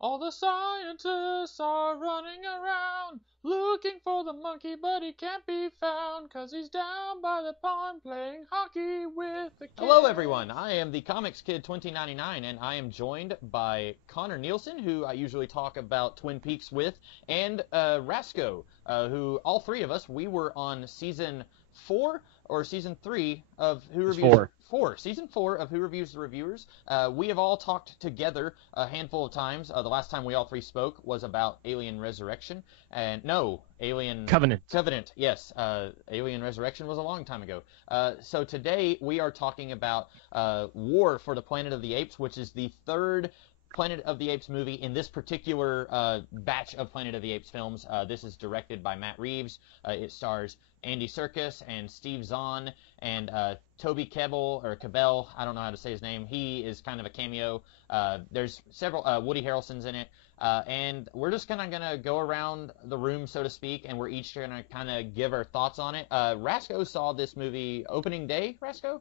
All the scientists are running around looking for the monkey, but he can't be found 'cause he's down by the pond playing hockey with the kids. Hello, everyone. I am the Comics Kid 2099, and I am joined by Connor Nielsen, who I usually talk about Twin Peaks with, and Rasco, who all three of us, we were on season 4 or season 3 of Who Reviews... Season 4 of Who Reviews the Reviewers. We have all talked together a handful of times. The last time we all three spoke was about Alien Resurrection. Alien... Covenant, yes. Alien Resurrection was a long time ago. So today we are talking about War for the Planet of the Apes, which is the third Planet of the Apes movie in this particular batch of Planet of the Apes films. This is directed by Matt Reeves. It stars Andy Serkis and Steve Zahn and Toby Kebbell, I don't know how to say his name. He is kind of a cameo. There's several, Woody Harrelson's in it. And we're just kind of going to go around the room, so to speak, and we're each going to kind of give our thoughts on it. Rasco saw this movie opening day, Rasco?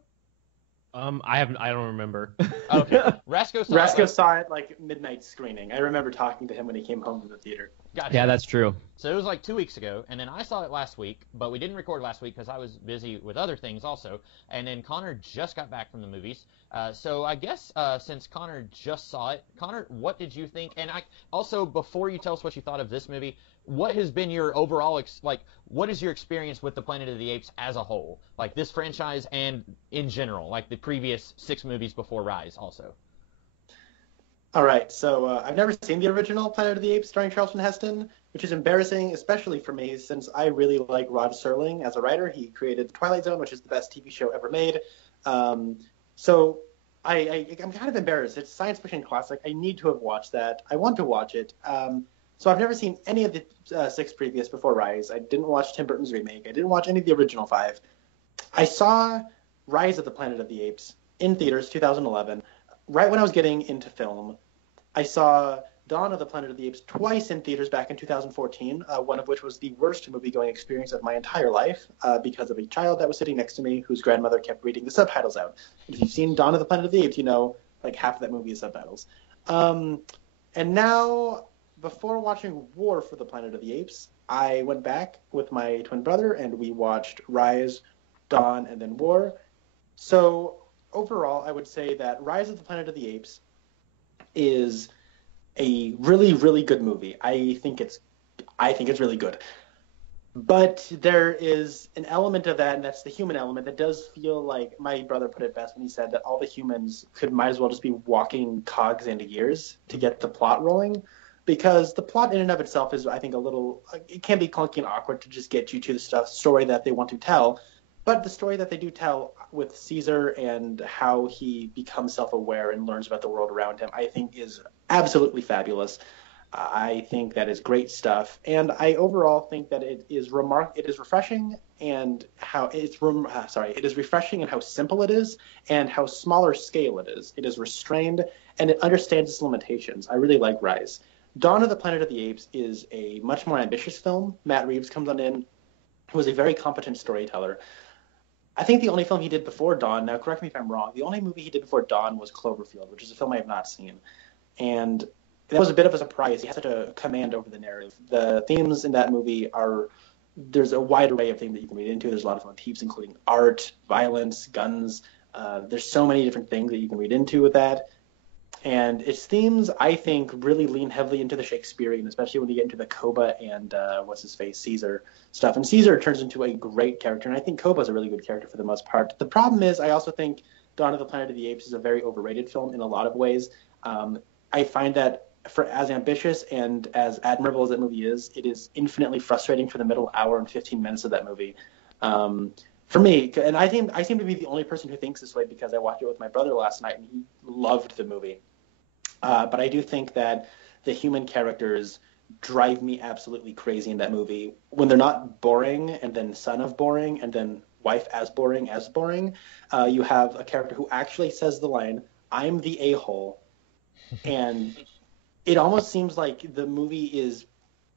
I don't remember. Okay. Rasco saw it like midnight screening. I remember talking to him when he came home from the theater. Gotcha. Yeah, that's true. So it was like 2 weeks ago, and then I saw it last week, but we didn't record last week because I was busy with other things also. And then Connor just got back from the movies. So I guess since Connor just saw it, Connor, what did you think? And also, before you tell us what you thought of this movie, what has been your overall, what is your experience with the Planet of the Apes as a whole? Like this franchise and in general, like the previous 6 movies before Rise also. All right, so I've never seen the original Planet of the Apes starring Charlton Heston, which is embarrassing, especially for me, since I really like Rod Serling as a writer. He created The Twilight Zone, which is the best TV show ever made. So I'm kind of embarrassed. It's a science fiction classic. I need to have watched that. I want to watch it. So I've never seen any of the 6 previous before Rise. I didn't watch Tim Burton's remake. I didn't watch any of the original 5. I saw Rise of the Planet of the Apes in theaters 2011, right when I was getting into film. I saw Dawn of the Planet of the Apes twice in theaters back in 2014, one of which was the worst movie-going experience of my entire life because of a child that was sitting next to me whose grandmother kept reading the subtitles out. If you've seen Dawn of the Planet of the Apes, you know like half of that movie is subtitles. And now, before watching War for the Planet of the Apes, I went back with my twin brother and we watched Rise, Dawn, and then War. So overall, I would say that Rise of the Planet of the Apes is a really, really good movie. I think it's really good. But there is an element of that, and that's the human element, that does feel like, my brother put it best when he said that all the humans might as well just be walking cogs into gears to get the plot rolling. Because the plot in and of itself is, I think, it can be clunky and awkward to just get you to the story that they want to tell. But the story that they do tell with Caesar and how he becomes self-aware and learns about the world around him, I think is absolutely fabulous. I think that is great stuff. And I overall think that it is refreshing and it is refreshing in how simple it is and how smaller scale it is. It is restrained and it understands its limitations. I really like Rise. Dawn of the Planet of the Apes is a much more ambitious film. Matt Reeves comes on in, who is a very competent storyteller. I think the only film he did before Dawn, now correct me if I'm wrong, the only movie he did before Dawn was Cloverfield, which is a film I have not seen. And that was a bit of a surprise. He has such a command over the narrative. The themes in that movie there's a wide array of things that you can read into. There's a lot of motifs, including art, violence, guns. There's so many different things that you can read into with that. And its themes, I think, really lean heavily into the Shakespearean, especially when you get into the Koba and Caesar stuff. And Caesar turns into a great character, and I think Koba's a really good character for the most part. The problem is, I also think Dawn of the Planet of the Apes is a very overrated film in a lot of ways. I find that for as ambitious and as admirable as that movie is, it is infinitely frustrating for the middle hour and 15 minutes of that movie. For me, and I seem to be the only person who thinks this way because I watched it with my brother last night and he loved the movie. But I do think that the human characters drive me absolutely crazy in that movie. When they're not boring and then son of boring and then wife as boring, you have a character who actually says the line, "I'm the a-hole." And it almost seems like the movie is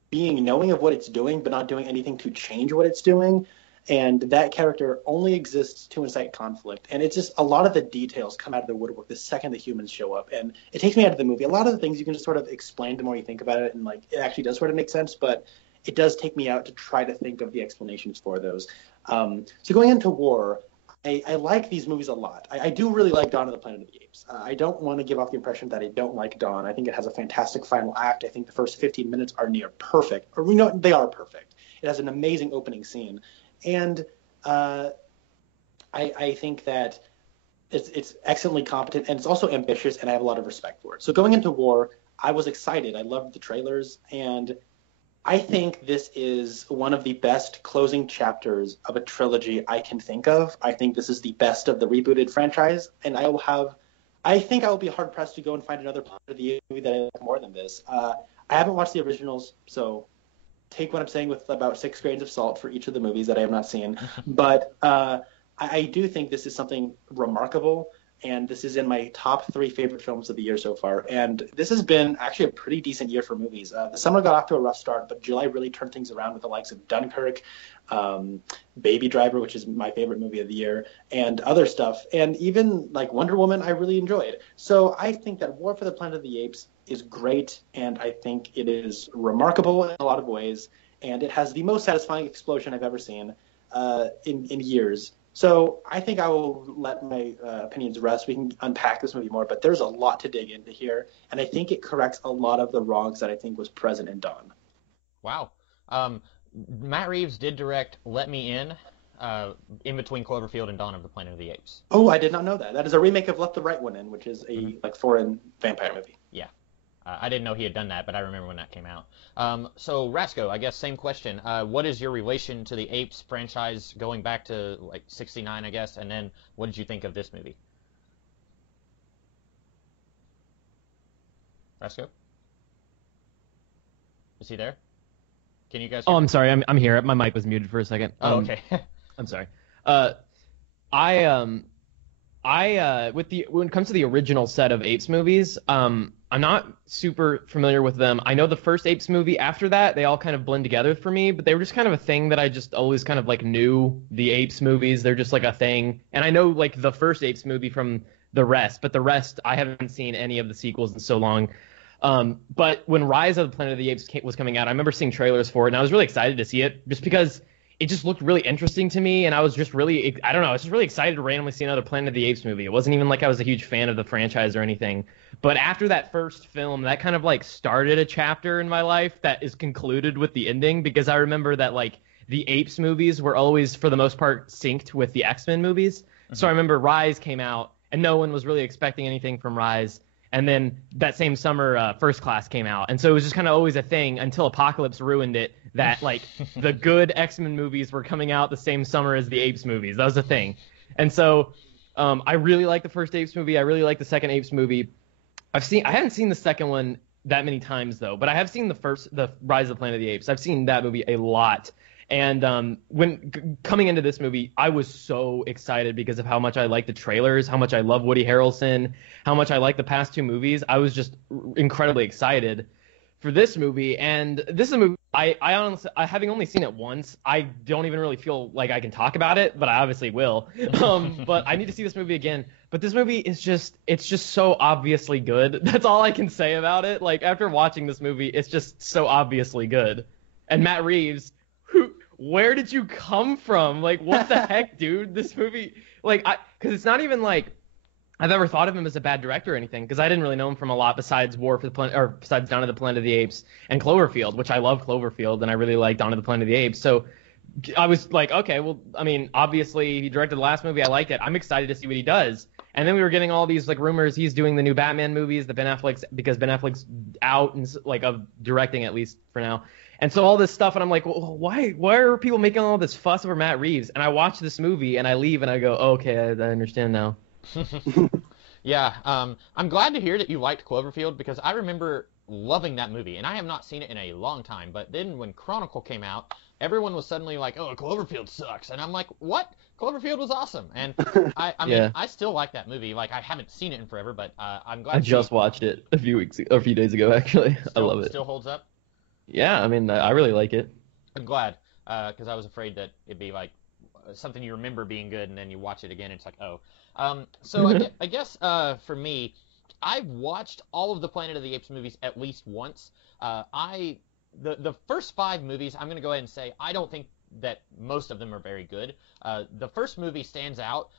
being knowing of what it's doing but not doing anything to change what it's doing. And that character only exists to incite conflict. And it's just a lot of the details come out of the woodwork the second the humans show up. And it takes me out of the movie. A lot of the things you can just sort of explain the more you think about it, and like it actually does sort of make sense, but it does take me out to try to think of the explanations for those. So going into War, I like these movies a lot. I do really like Dawn of the Planet of the Apes. I don't want to give off the impression that I don't like Dawn. I think it has a fantastic final act. I think the first 15 minutes are near perfect. Or we know they are perfect. It has an amazing opening scene. And I think that it's excellently competent, and it's also ambitious, and I have a lot of respect for it. So going into War, I was excited. I loved the trailers, and I think this is one of the best closing chapters of a trilogy I can think of. I think this is the best of the rebooted franchise, and I think I will be hard pressed to go and find another part of the movie that I like more than this. I haven't watched the originals, so take what I'm saying with about 6 grains of salt for each of the movies that I have not seen. But I do think this is something remarkable, and this is in my top 3 favorite films of the year so far. And this has been actually a pretty decent year for movies. The summer got off to a rough start, but July really turned things around with the likes of Dunkirk, Baby Driver, which is my favorite movie of the year, and other stuff. And even like Wonder Woman, I really enjoyed. So I think that War for the Planet of the Apes is great, and I think it is remarkable in a lot of ways, and it has the most satisfying explosion I've ever seen in years. So I think I will let my opinions rest. We can unpack this movie more, but there's a lot to dig into here, and I think it corrects a lot of the wrongs that I think was present in Dawn. Wow. Matt Reeves did direct Let Me in between Cloverfield and Dawn of the Planet of the Apes. Oh, I did not know that. That is a remake of Let the Right One In, which is a like foreign vampire movie. Yeah. I didn't know he had done that, but I remember when that came out. So, Rasco, I guess same question. What is your relation to the Apes franchise going back to, like, 69, I guess? And then what did you think of this movie? Rasco? Is he there? Can you guys hear Oh, me? I'm sorry. I'm here. My mic was muted for a second. Oh, okay. I'm sorry. When it comes to the original set of Apes movies, I'm not super familiar with them. I know the first Apes movie. After that, they all kind of blend together for me, but they were just kind of a thing that I just always kind of like knew. The Apes movies, they're just like a thing. And I know like the first Apes movie from the rest, but the rest I haven't seen any of the sequels in so long. But when Rise of the Planet of the Apes was coming out, I remember seeing trailers for it, and I was really excited to see it just because it just looked really interesting to me, and I was just really, I don't know, I was just really excited to randomly see another Planet of the Apes movie. It wasn't even like I was a huge fan of the franchise or anything. But after that first film, that kind of like started a chapter in my life that is concluded with the ending, because I remember that like the Apes movies were always, for the most part, synced with the X-Men movies. Mm-hmm. So I remember Rise came out, and no one was really expecting anything from Rise. And then that same summer, First Class came out. And so it was just kind of always a thing until Apocalypse ruined it, that like the good X-Men movies were coming out the same summer as the Apes movies. That was a thing. And so I really like the first Apes movie. I really like the second Apes movie. I haven't seen the second one that many times though, but I have seen the Rise of the Planet of the Apes. I've seen that movie a lot. And when coming into this movie, I was so excited because of how much I like the trailers, how much I love Woody Harrelson, how much I like the past 2 movies. I was just incredibly excited for this movie. And this is a movie I honestly, having only seen it once, I don't even really feel like I can talk about it, but I obviously will. But I need to see this movie again. But this movie is it's just so obviously good. That's all I can say about it. Like, after watching this movie, it's just so obviously good. And Matt Reeves, where did you come from? Like, what the heck, dude? This movie, like, because it's not even like I've ever thought of him as a bad director or anything, because I didn't really know him from a lot besides besides Dawn of the Planet of the Apes and Cloverfield, which I love Cloverfield, and I really like Dawn of the Planet of the Apes. So I was like, okay, well, I mean, obviously he directed the last movie. I liked it. I'm excited to see what he does. And then we were getting all these like rumors he's doing the new Batman movies, because Ben Affleck's out and like of directing, at least for now. And so all this stuff, and I'm like, well, why are people making all this fuss over Matt Reeves? And I watch this movie and I leave and I go, oh, okay, I understand now. Yeah, I'm glad to hear that you liked Cloverfield, because I remember loving that movie, and I have not seen it in a long time. But then when Chronicle came out, everyone was suddenly like, "Oh, Cloverfield sucks," and I'm like, "What? Cloverfield was awesome." And I mean, I still like that movie. Like, I haven't seen it in forever, but I'm glad. I just watched it a few days ago, actually. I love it. Still holds up. Yeah, I mean, I really like it. I'm glad, because I was afraid that it'd be like something you remember being good, and then you watch it again, and it's like, oh. So I guess for me, I've watched all of the Planet of the Apes movies at least once. The first 5 movies, I'm going to go ahead and say I don't think that most of them are very good. The first movie stands out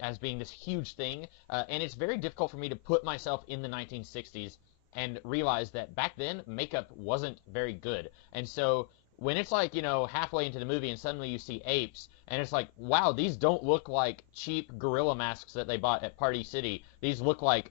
as being this huge thing, and it's very difficult for me to put myself in the 1960s and realize that back then makeup wasn't very good. And so when it's like, halfway into the movie and suddenly you see apes, and it's like, wow, these don't look like cheap gorilla masks that they bought at Party City. These look like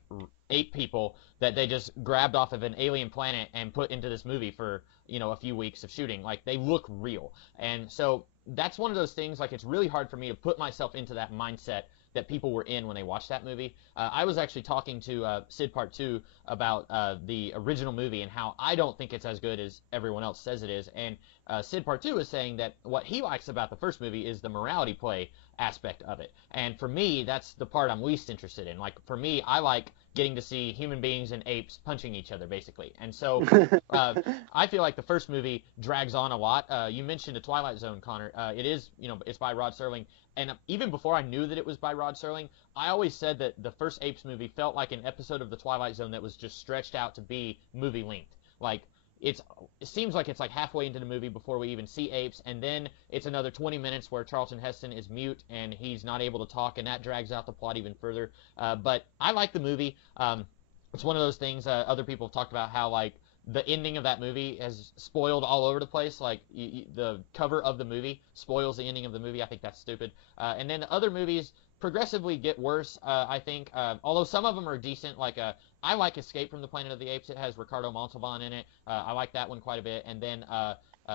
ape people that they just grabbed off of an alien planet and put into this movie for, a few weeks of shooting. Like, they look real. And so that's one of those things, like, it's really hard for me to put myself into that mindset that people were in when they watched that movie. I was actually talking to Sid Part 2 about the original movie and how I don't think it's as good as everyone else says it is. And Sid Part 2 is saying that what he likes about the first movie is the morality play aspect of it. And for me, that's the part I'm least interested in. Like, for me, I like getting to see human beings and apes punching each other, basically. And so I feel like the first movie drags on a lot. You mentioned A Twilight Zone, Connor. It is, it's by Rod Serling. And even before I knew that it was by Rod Serling, I always said that the first Apes movie felt like an episode of The Twilight Zone that was just stretched out to be movie length. Like, it seems like it's like halfway into the movie before we even see apes, and then it's another 20 minutes where Charlton Heston is mute and he's not able to talk, and that drags out the plot even further. But I like the movie. It's one of those things, other people have talked about how, like, the ending of that movie has spoiled all over the place. Like, the cover of the movie spoils the ending of the movie. I think that's stupid. And then the other movies progressively get worse, I think. Although some of them are decent. Like, I like Escape from the Planet of the Apes. It has Ricardo Montalban in it. I like that one quite a bit. And then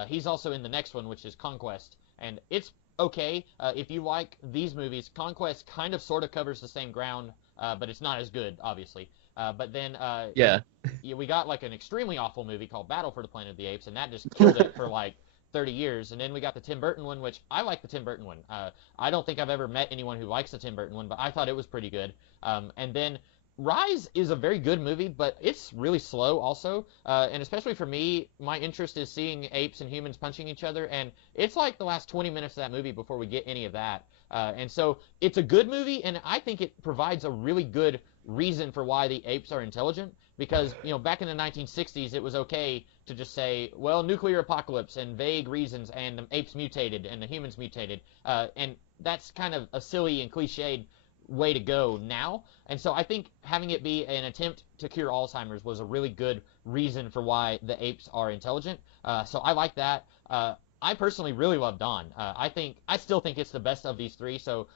he's also in the next one, which is Conquest. And it's okay. If you like these movies, Conquest kind of sort of covers the same ground, but it's not as good, obviously. But then we got like an extremely awful movie called Battle for the Planet of the Apes, and that just killed it for like 30 years. And then we got the Tim Burton one, which I like the Tim Burton one. I don't think I've ever met anyone who likes the Tim Burton one, but I thought it was pretty good. And then Rise is a very good movie, but it's really slow also. And especially for me, my interest is seeing apes and humans punching each other, and it's like the last 20 minutes of that movie before we get any of that. And so it's a good movie, and I think it provides a really good reason for why the apes are intelligent, because back in the 1960s it was okay to just say, well, nuclear apocalypse and vague reasons, and the apes mutated and the humans mutated, and that's kind of a silly and cliched way to go now. And so I think having it be an attempt to cure Alzheimer's was a really good reason for why the apes are intelligent. So I like that. I personally really love Dawn. I still think it's the best of these three, so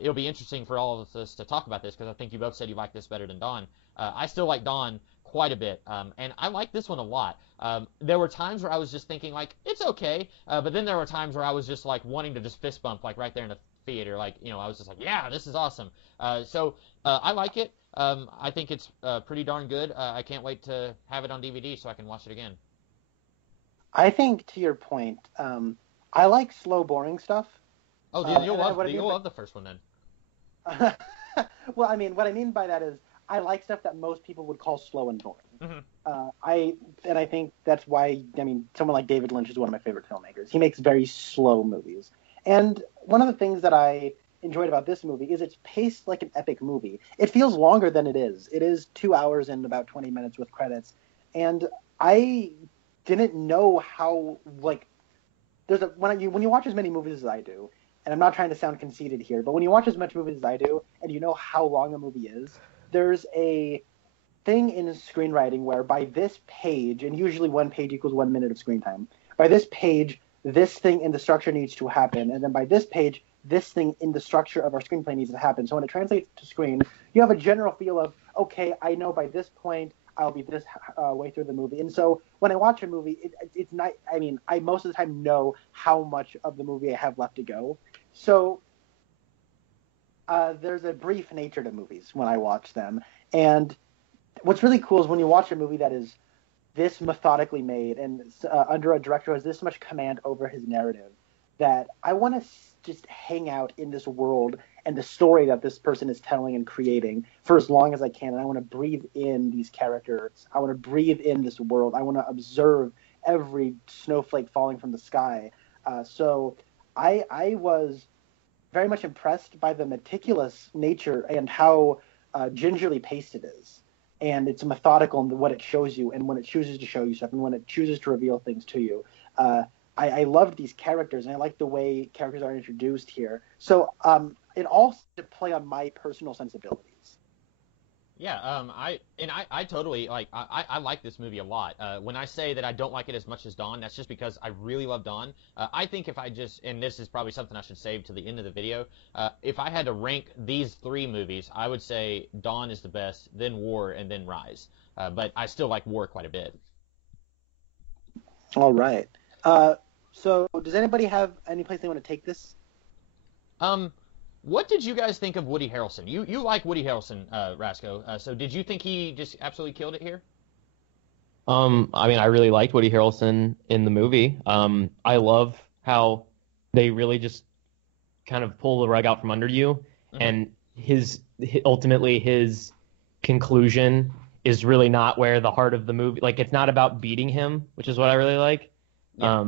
it'll be interesting for all of us to talk about this, because I think you both said you like this better than Dawn. I still like Dawn quite a bit, and I like this one a lot. There were times where I was just thinking, like, it's okay, but then there were times where I was just, like, wanting to just fist bump, like, right there in the theater. Like, I was just like, yeah, this is awesome. So I like it. I think it's pretty darn good. I can't wait to have it on DVD so I can watch it again. I think, to your point, I like slow, boring stuff. Oh, you'll love the first one then. Well, I mean, what I mean by that is I like stuff that most people would call slow and boring. Mm-hmm. I think that's why, someone like David Lynch is one of my favorite filmmakers. He makes very slow movies. And one of the things that I enjoyed about this movie is it's paced like an epic movie. It feels longer than it is. It is 2 hours and about 20 minutes with credits. And I didn't know how, like, when you watch as many movies as I do, and I'm not trying to sound conceited here, but when you watch as much movies as I do, and you know how long a movie is, there's a thing in screenwriting where by this page, and usually one page equals 1 minute of screen time, by this page, this thing in the structure needs to happen, and then by this page, this thing in the structure of our screenplay needs to happen. So when it translates to screen, you have a general feel of, okay, I know by this point I'll be this way through the movie. And so when I watch a movie, it's not, I most of the time know how much of the movie I have left to go. So there's a brief nature to movies when I watch them. And what's really cool is when you watch a movie that is this methodically made and under a director who has this much command over his narrative, that I want to just hang out in this world and the story that this person is telling and creating for as long as I can. And I want to breathe in these characters. I want to breathe in this world. I want to observe every snowflake falling from the sky. So I was very much impressed by the meticulous nature and how gingerly paced it is. And it's methodical in what it shows you and when it chooses to show you stuff and when it chooses to reveal things to you. I loved these characters, and I like the way characters are introduced here. So it all seemed to play on my personal sensibilities. Yeah, I totally I like this movie a lot. When I say that I don't like it as much as Dawn, that's just because I really love Dawn. I think if I just, and this is probably something I should save to the end of the video, if I had to rank these three movies, I would say Dawn is the best, then War, and then Rise. But I still like War quite a bit. All right. So does anybody have any place they want to take this? What did you guys think of Woody Harrelson? You like Woody Harrelson, Rasco. So did you think he just absolutely killed it here? I mean, I really liked Woody Harrelson in the movie. I love how they really just kind of pull the rug out from under you, and ultimately his conclusion is really not where the heart of the movie. Like, it's not about beating him, which is what I really like. Yeah.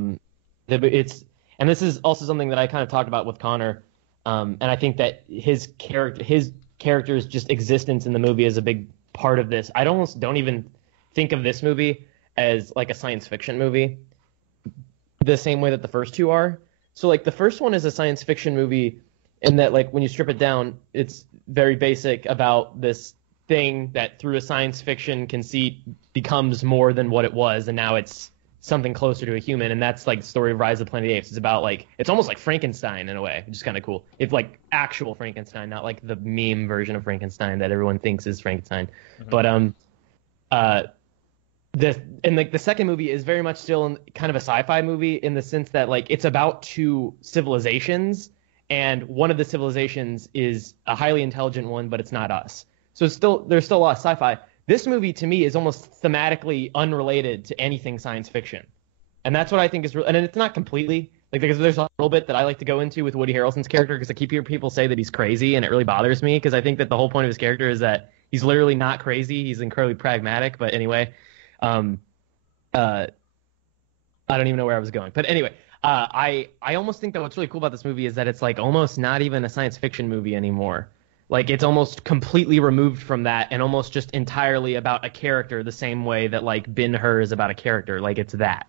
And this is also something that I kind of talked about with Connor. And I think that his character's just existence in the movie is a big part of this. I almost don't even think of this movie as like a science fiction movie, the same way that the first two are. So like the first one is a science fiction movie in that, like, when you strip it down, it's very basic about this thing that through a science fiction conceit becomes more than what it was, and now it's something closer to a human, and that's like the story of Rise of the Planet of the Apes. It's about, like, it's almost like Frankenstein in a way, which is kind of cool. It's like actual Frankenstein, not like the meme version of Frankenstein that everyone thinks is Frankenstein. But the second movie is very much still kind of a sci-fi movie in the sense that, like, it's about two civilizations, and one of the civilizations is a highly intelligent one, but it's not us. So there's still a lot of sci-fi. This movie, to me, is almost thematically unrelated to anything science fiction. And that's what I think is real. And it's not completely, like, because there's a little bit that I like to go into with Woody Harrelson's character, because I keep hearing people say that he's crazy, and it really bothers me, because I think that the whole point of his character is that he's literally not crazy. He's incredibly pragmatic. But anyway, I don't even know where I was going. But anyway, I almost think that what's really cool about this movie is that it's, like, almost not even a science fiction movie anymore. Like, it's almost completely removed from that and almost just entirely about a character, the same way that, like, Ben-Hur is about a character. Like, it's that.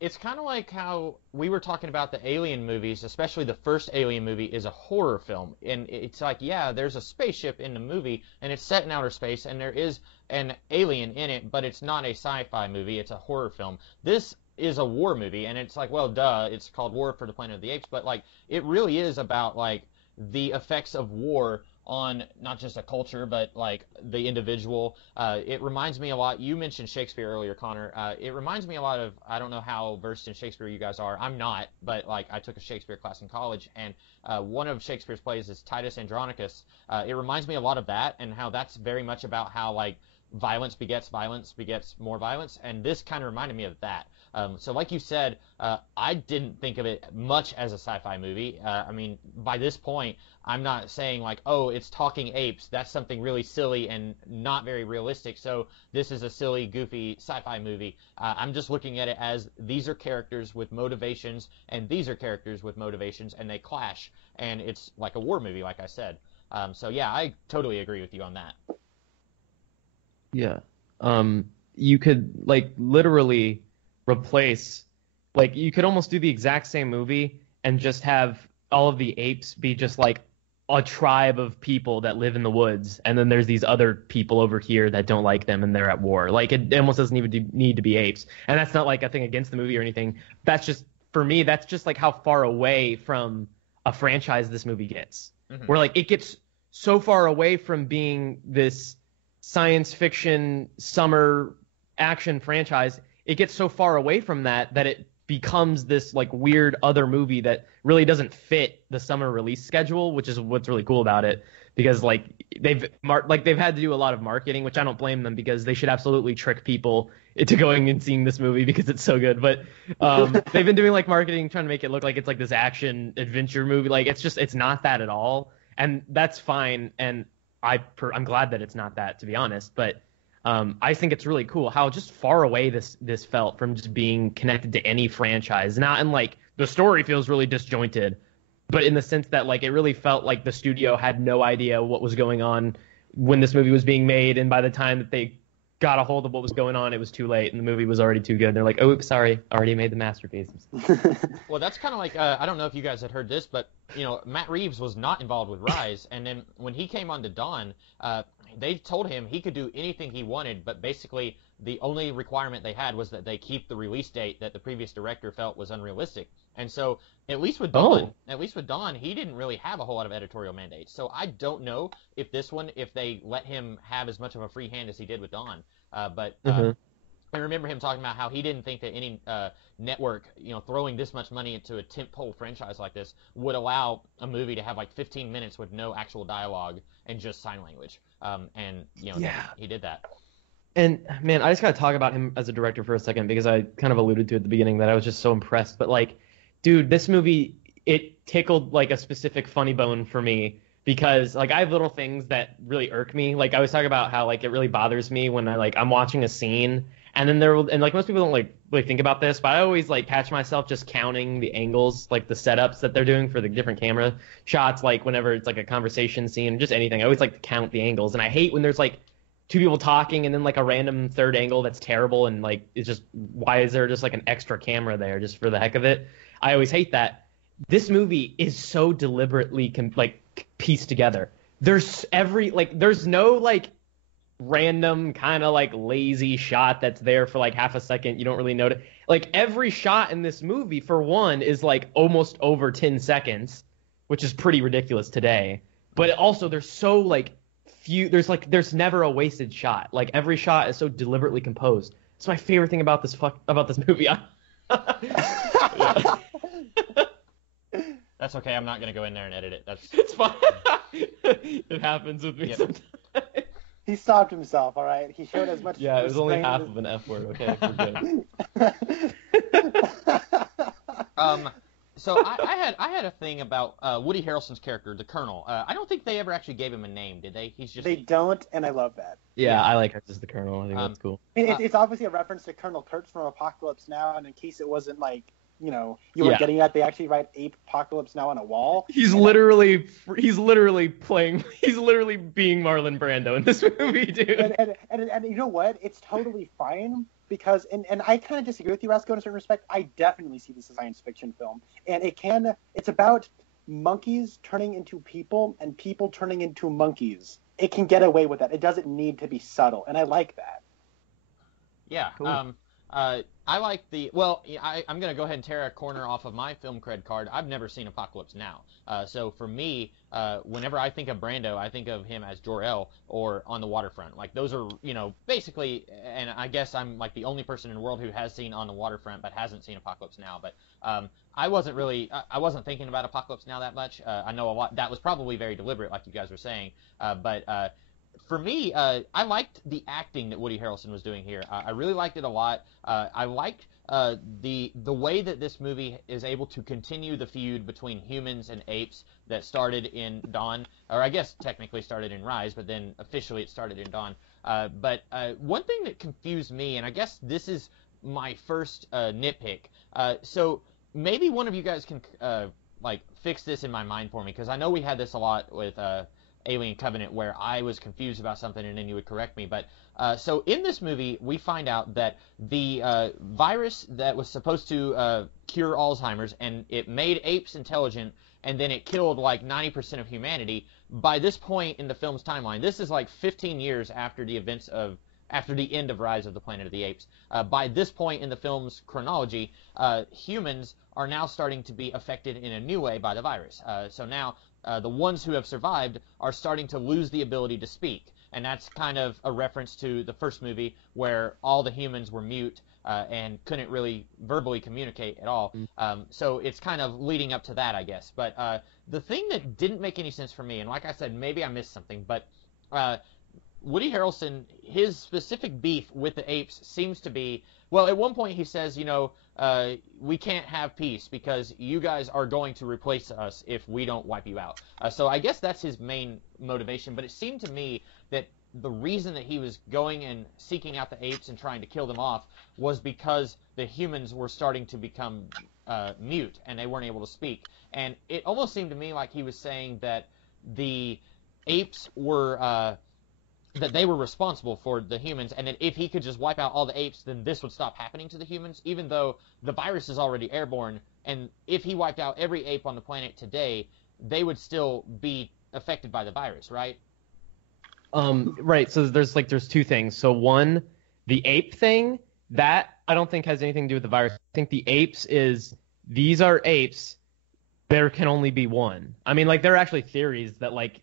It's kind of like how we were talking about the Alien movies, especially the first Alien movie is a horror film. And it's like, yeah, there's a spaceship in the movie, and it's set in outer space, and there is an alien in it, but it's not a sci-fi movie. It's a horror film. This is a war movie, and it's like, well, duh, it's called War for the Planet of the Apes, but, like, it really is about, like, the effects of war on not just a culture, but, like, the individual. It reminds me a lot, you mentioned Shakespeare earlier, Connor. It reminds me a lot of, I don't know how versed in Shakespeare you guys are. I'm not, but, like, I took a Shakespeare class in college, and one of Shakespeare's plays is Titus Andronicus. It reminds me a lot of that, and how that's very much about how, like, violence begets more violence, and this kind of reminded me of that. So like you said, I didn't think of it much as a sci-fi movie. I mean, by this point, I'm not saying, like, oh, it's talking apes. That's something really silly and not very realistic, so this is a silly, goofy sci-fi movie. I'm just looking at it as these are characters with motivations, and these are characters with motivations, and they clash, and it's like a war movie, like I said. So yeah, I totally agree with you on that. Yeah. You could, like, literally replace, like, you could almost do the exact same movie and just have all of the apes be just like a tribe of people that live in the woods, and then there's these other people over here that don't like them and they're at war. Like, it almost doesn't even need to be apes. And that's not like a thing against the movie or anything. That's just, for me, that's just like how far away from a franchise this movie gets. Mm-hmm. Where, like, it gets so far away from being this science fiction summer action franchise, it gets so far away from that it becomes this, like, weird other movie that really doesn't fit the summer release schedule, which is what's really cool about it, because, like, they've had to do a lot of marketing, which I don't blame them, because they should absolutely trick people into going and seeing this movie because it's so good. But they've been doing, like, marketing trying to make it look like it's like this action adventure movie. Like, it's not that at all, and that's fine. And I'm glad that it's not that, to be honest. But I think it's really cool how just far away this felt from just being connected to any franchise. Not in, like, the story feels really disjointed, but in the sense that like it really felt like the studio had no idea what was going on when this movie was being made, and by the time that they got a hold of what was going on, it was too late, and the movie was already too good. They're like, oh, oops, sorry, already made the masterpiece. Well, that's kind of like, I don't know if you guys had heard this, but, Matt Reeves was not involved with Rise, and then when he came on to Dawn, they told him he could do anything he wanted, but basically the only requirement they had was that they keep the release date that the previous director felt was unrealistic. And so, at least with Dawn, he didn't really have a whole lot of editorial mandates. So I don't know if this one, if they let him have as much of a free hand as he did with Dawn. But I remember him talking about how he didn't think that any network, throwing this much money into a tentpole franchise like this would allow a movie to have like 15 minutes with no actual dialogue and just sign language. He did that. And man, I just gotta talk about him as a director for a second, because I kind of alluded to at the beginning that I was just so impressed. But like, dude, this movie, it tickled like a specific funny bone for me, because like I have little things that really irk me. Like I was talking about how like it really bothers me when I'm watching a scene, and then like most people don't like really think about this, but I always like catch myself just counting the angles, like the setups that they're doing for the different camera shots. Like whenever it's like a conversation scene, just anything, I always like to count the angles. And I hate when there's like two people talking and then like a random third angle that's terrible, and like it's just, why is there just like an extra camera there just for the heck of it? I always hate that. This movie is so deliberately pieced together. There's no like random kind of like lazy shot that's there for like half a second, you don't really notice. Like every shot in this movie, for one, is like almost over 10 seconds, which is pretty ridiculous today. But also there's so like few, there's never a wasted shot. Like every shot is so deliberately composed. It's my favorite thing about this movie. That's okay. I'm not gonna go in there and edit it. It's fine. It happens with me sometimes. He stopped himself. All right. He showed as much. Yeah, it was only half of an F word. Okay, we're good. So I had a thing about Woody Harrelson's character, the Colonel. I don't think they ever actually gave him a name, did they? They don't, and I love that. Yeah, I like her as the Colonel. I think that's cool. It's obviously a reference to Colonel Kurtz from Apocalypse Now, and in case it wasn't like, you were getting at, they actually write Ape Apocalypse Now on a wall. He's literally being Marlon Brando in this movie, dude. And you know what? It's totally fine, because, and I kind of disagree with you, Rasco, in a certain respect. I definitely see this as a science fiction film, and it's about monkeys turning into people and people turning into monkeys. It can get away with that. It doesn't need to be subtle, and I like that. Yeah. Cool. I like I'm going to go ahead and tear a corner off of my film cred card. I've never seen Apocalypse Now. So for me, whenever I think of Brando, I think of him as Jor-El or On the Waterfront. Like those are, basically, and I guess I'm like the only person in the world who has seen On the Waterfront but hasn't seen Apocalypse Now. But I wasn't thinking about Apocalypse Now that much. I know a lot. That was probably very deliberate, like you guys were saying. But for me, I liked the acting that Woody Harrelson was doing here. I really liked it a lot. I liked the way that this movie is able to continue the feud between humans and apes that started in Dawn, or I guess technically started in Rise, but then officially it started in Dawn. But one thing that confused me, and I guess this is my first nitpick, so maybe one of you guys can fix this in my mind for me, because I know we had this a lot with Alien Covenant, where I was confused about something and then you would correct me. But so in this movie, we find out that the virus that was supposed to cure Alzheimer's, and it made apes intelligent, and then it killed like 90% of humanity. By this point in the film's timeline, this is like 15 years after the end of Rise of the Planet of the Apes. By this point in the film's chronology, humans are now starting to be affected in a new way by the virus. So now the ones who have survived are starting to lose the ability to speak. And that's kind of a reference to the first movie, where all the humans were mute and couldn't really verbally communicate at all. So it's kind of leading up to that, I guess. But the thing that didn't make any sense for me, and like I said, maybe I missed something, but Woody Harrelson, his specific beef with the apes seems to be, well, at one point he says, we can't have peace because you guys are going to replace us if we don't wipe you out. So I guess that's his main motivation, but it seemed to me that the reason that he was going and seeking out the apes and trying to kill them off was because the humans were starting to become mute and they weren't able to speak. And it almost seemed to me like he was saying that the apes were that they were responsible for the humans, and that if he could just wipe out all the apes, then this would stop happening to the humans, even though the virus is already airborne. And if he wiped out every ape on the planet today, they would still be affected by the virus, right? Right. So there's two things. So one, the ape thing, that I don't think has anything to do with the virus. I think the apes these are apes. There can only be one. I mean, like, there are actually theories that, like,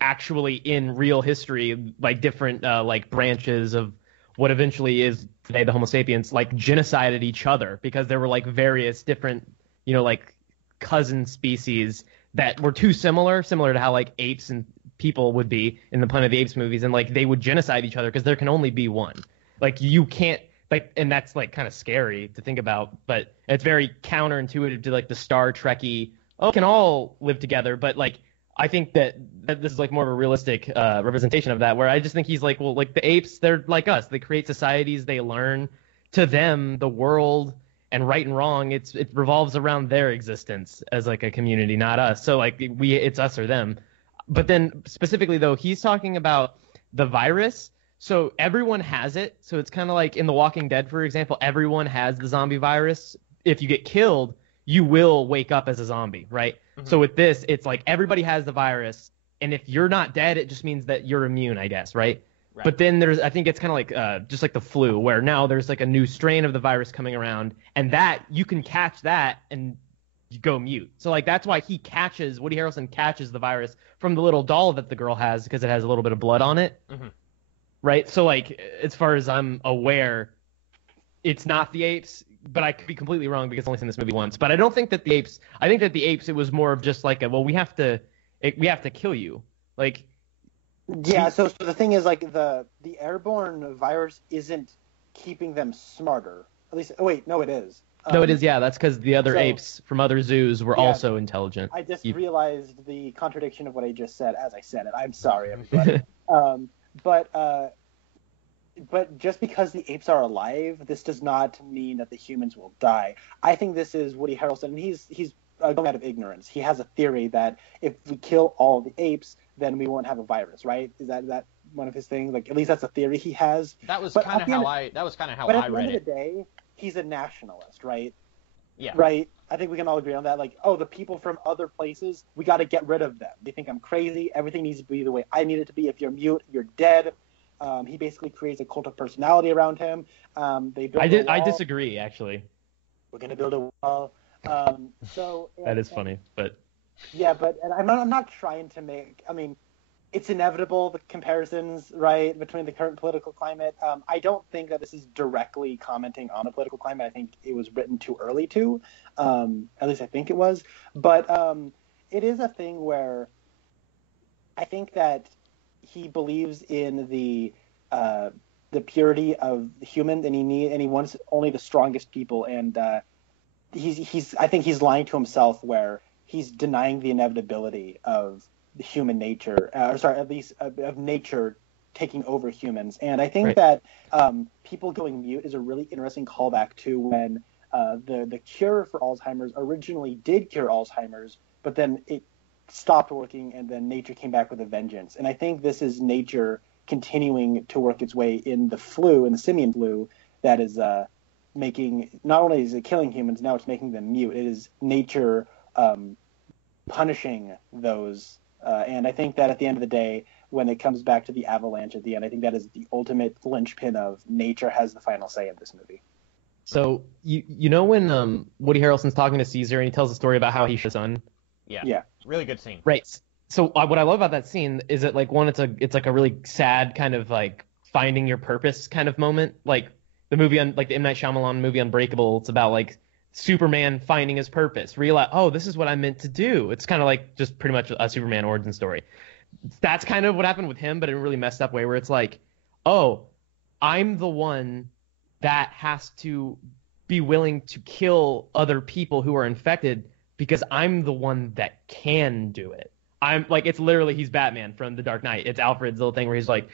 actually in real history, like, different, like, branches of what eventually is today the Homo sapiens, like, genocided each other because there were, like, various different, like, cousin species that were too similar to how, like, apes and people would be in the Planet of the Apes movies, and, like, they would genocide each other because there can only be one. Like, you can't, like, and that's, like, kind of scary to think about, but it's very counterintuitive to, like, the Star Trekky, we can all live together, but, like, I think that this is, like, more of a realistic representation of that, where I just think he's like, well, like, the apes, they're like us. They create societies, they learn. To them, the world and right and wrong, it revolves around their existence as, like, a community, not us. So, like, it's us or them. But then, specifically, though, he's talking about the virus. So everyone has it. So it's kind of like in The Walking Dead, for example, everyone has the zombie virus. If you get killed, you will wake up as a zombie, right? Mm-hmm. So with this, it's like everybody has the virus, and if you're not dead, it just means that you're immune, I guess, right? But then I think it's kind of like just like the flu, where now there's like a new strain of the virus coming around, and that you can catch that and you go mute. So like that's why Woody Harrelson catches the virus from the little doll that the girl has because it has a little bit of blood on it. Mm-hmm. Right, so like as far as I'm aware, it's not the apes, but I could be completely wrong because I've only seen this movie once. But I don't think that the apes. I think that the apes, it was more of just like we have to kill you, like. Yeah. So the thing is, like, the airborne virus isn't keeping them smarter. At least, wait, no, it is. No, it is. Yeah, that's because the other apes from other zoos were also intelligent. I just realized the contradiction of what I just said as I said it. I'm sorry, everybody. But just because the apes are alive, this does not mean that the humans will die. I think this is Woody Harrelson, and he's going out of ignorance. He has a theory that if we kill all the apes, then we won't have a virus, right? Is that one of his things? Like, at least that's a theory he has. That was kind of how I read it. But at the end of the day, he's a nationalist, right? Yeah. Right? I think we can all agree on that. Like, the people from other places, we got to get rid of them. They think I'm crazy. Everything needs to be the way I need it to be. If you're mute, you're dead. He basically creates a cult of personality around him. I disagree, actually. We're gonna build a wall. That is funny, but yeah, and I'm not trying to make. I mean, it's inevitable, the comparisons, right, between the current political climate. I don't think that this is directly commenting on the political climate. I think it was written too early to. At least I think it was. But it is a thing where I think that he believes in the purity of humans, and he wants only the strongest people. And I think he's lying to himself, where he's denying the inevitability of the human nature, at least of nature taking over humans. And I think that people going mute is a really interesting callback to when the cure for Alzheimer's originally did cure Alzheimer's, but then it stopped working, and then nature came back with a vengeance. And I think this is nature continuing to work its way in the flu, in the simian flu, that is making, not only is it killing humans, now it's making them mute. It is nature punishing those. And I think that at the end of the day, when it comes back to the avalanche at the end, I think that is the ultimate linchpin of nature has the final say in this movie. So you know when Woody Harrelson's talking to Caesar and he tells a story about how he shot his son? Yeah. Really good scene. Right. So what I love about that scene is that, like, one, it's like a really sad kind of like finding your purpose kind of moment. Like the movie like the M. Night Shyamalan movie Unbreakable, it's about like Superman finding his purpose, realize, this is what I'm meant to do. It's kind of like just pretty much a Superman origin story. That's kind of what happened with him, but in a really messed up way, where it's like, I'm the one that has to be willing to kill other people who are infected because I'm the one that can do it. I'm like, it's literally, he's Batman from The Dark Knight. It's Alfred's little thing where he's like,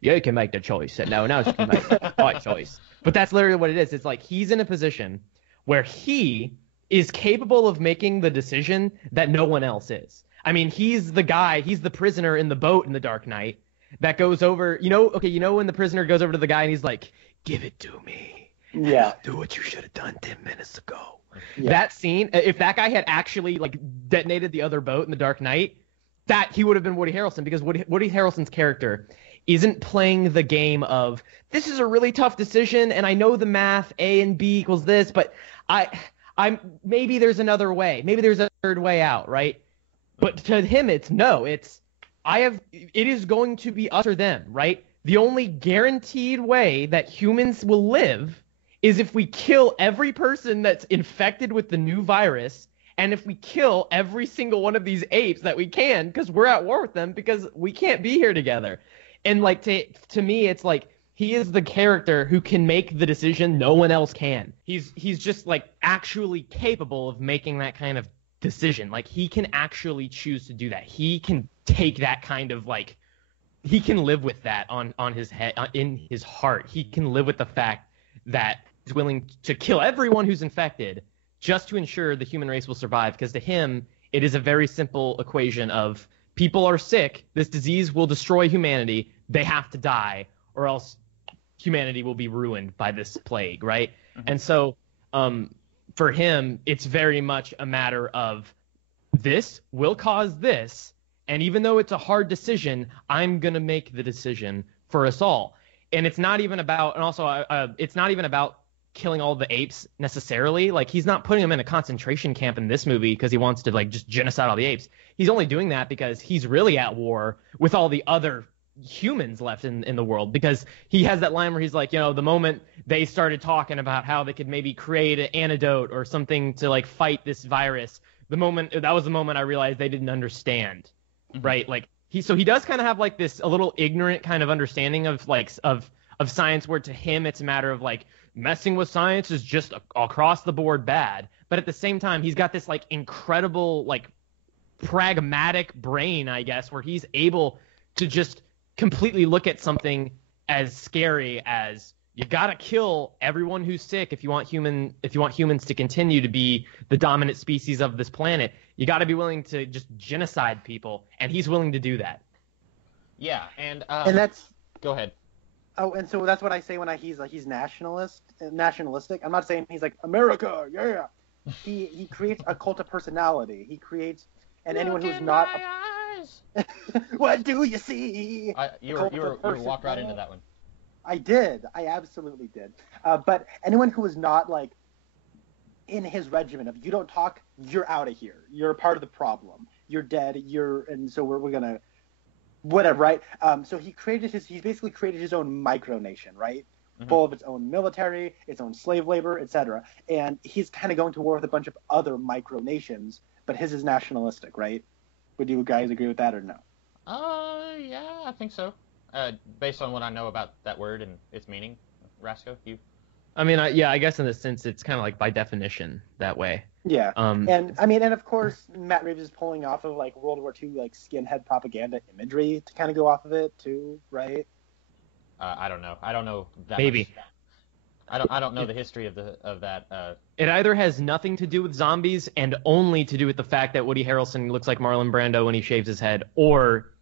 you can make the choice. And now you can make the right choice. But that's literally what it is. It's like he's in a position where he is capable of making the decision that no one else is. I mean, he's the prisoner in the boat in The Dark Knight that goes over, when the prisoner goes over to the guy and he's like, give it to me. Yeah. I'll do what you should have done 10 minutes ago. Yeah. That scene, if that guy had actually like detonated the other boat in The Dark Knight, that he would have been Woody Harrelson, because Woody Harrelson's character isn't playing the game of, this is a really tough decision and I know the math, A and B equals this, but I'm maybe there's another way. Maybe there's a third way out, right? But to him, it is going to be us or them, right? The only guaranteed way that humans will live is if we kill every person that's infected with the new virus, and if we kill every single one of these apes that we can, because we're at war with them, because we can't be here together. And like to me, it's like, he is the character who can make the decision no one else can. He's just like actually capable of making that kind of decision. Like, he can actually choose to do that. He can take that kind of like, he can live with that on his head, in his heart. He can live with the fact that he's willing to kill everyone who's infected just to ensure the human race will survive. Because to him, it is a very simple equation of, people are sick, this disease will destroy humanity, they have to die, or else humanity will be ruined by this plague, right? Mm-hmm. And so for him, it's very much a matter of, this will cause this, and even though it's a hard decision, I'm going to make the decision for us all. And it's not even about, and also it's not even about killing all the apes necessarily. Like, he's not putting them in a concentration camp in this movie because he wants to like just genocide all the apes. He's only doing that because he's really at war with all the other humans left in the world, because he has that line where he's like, the moment they started talking about how they could maybe create an antidote or something to like fight this virus, that was the moment I realized they didn't understand. Mm-hmm. Right? Like, he does kind of have like this a little ignorant kind of understanding of like of science, where to him it's a matter of like, messing with science is just across the board bad. But at the same time, he's got this like incredible like pragmatic brain, I guess, where he's able to just completely look at something as scary as, you gotta kill everyone who's sick if you want humans to continue to be the dominant species of this planet. You gotta be willing to just genocide people, and he's willing to do that. Yeah, and that's, go ahead. Oh, and so that's what I say when he's nationalistic. I'm not saying he's like, America, yeah. He creates a cult of personality. He creates, and anyone who's not. What do you see? You walked right into that one. I did. I absolutely did. But anyone who is not like in his regimen of, you don't talk, you're out of here. You're a part of the problem. You're dead. And so we're gonna. Whatever, right? So he basically created his own micronation, right? Mm-hmm. Full of its own military, its own slave labor, etc. And he's kind of going to war with a bunch of other micronations, but his is nationalistic, right? Would you guys agree with that or no? Yeah, I think so. Based on what I know about that word and its meaning. Rasco, you? I mean, I guess in a sense it's kind of like by definition that way. Yeah. And I mean, and of course, Matt Reeves is pulling off of like World War II like skinhead propaganda imagery to kind of go off of it too, right? I don't know. I don't know that. Maybe. I don't know the history of that. It either has nothing to do with zombies and only to do with the fact that Woody Harrelson looks like Marlon Brando when he shaves his head, or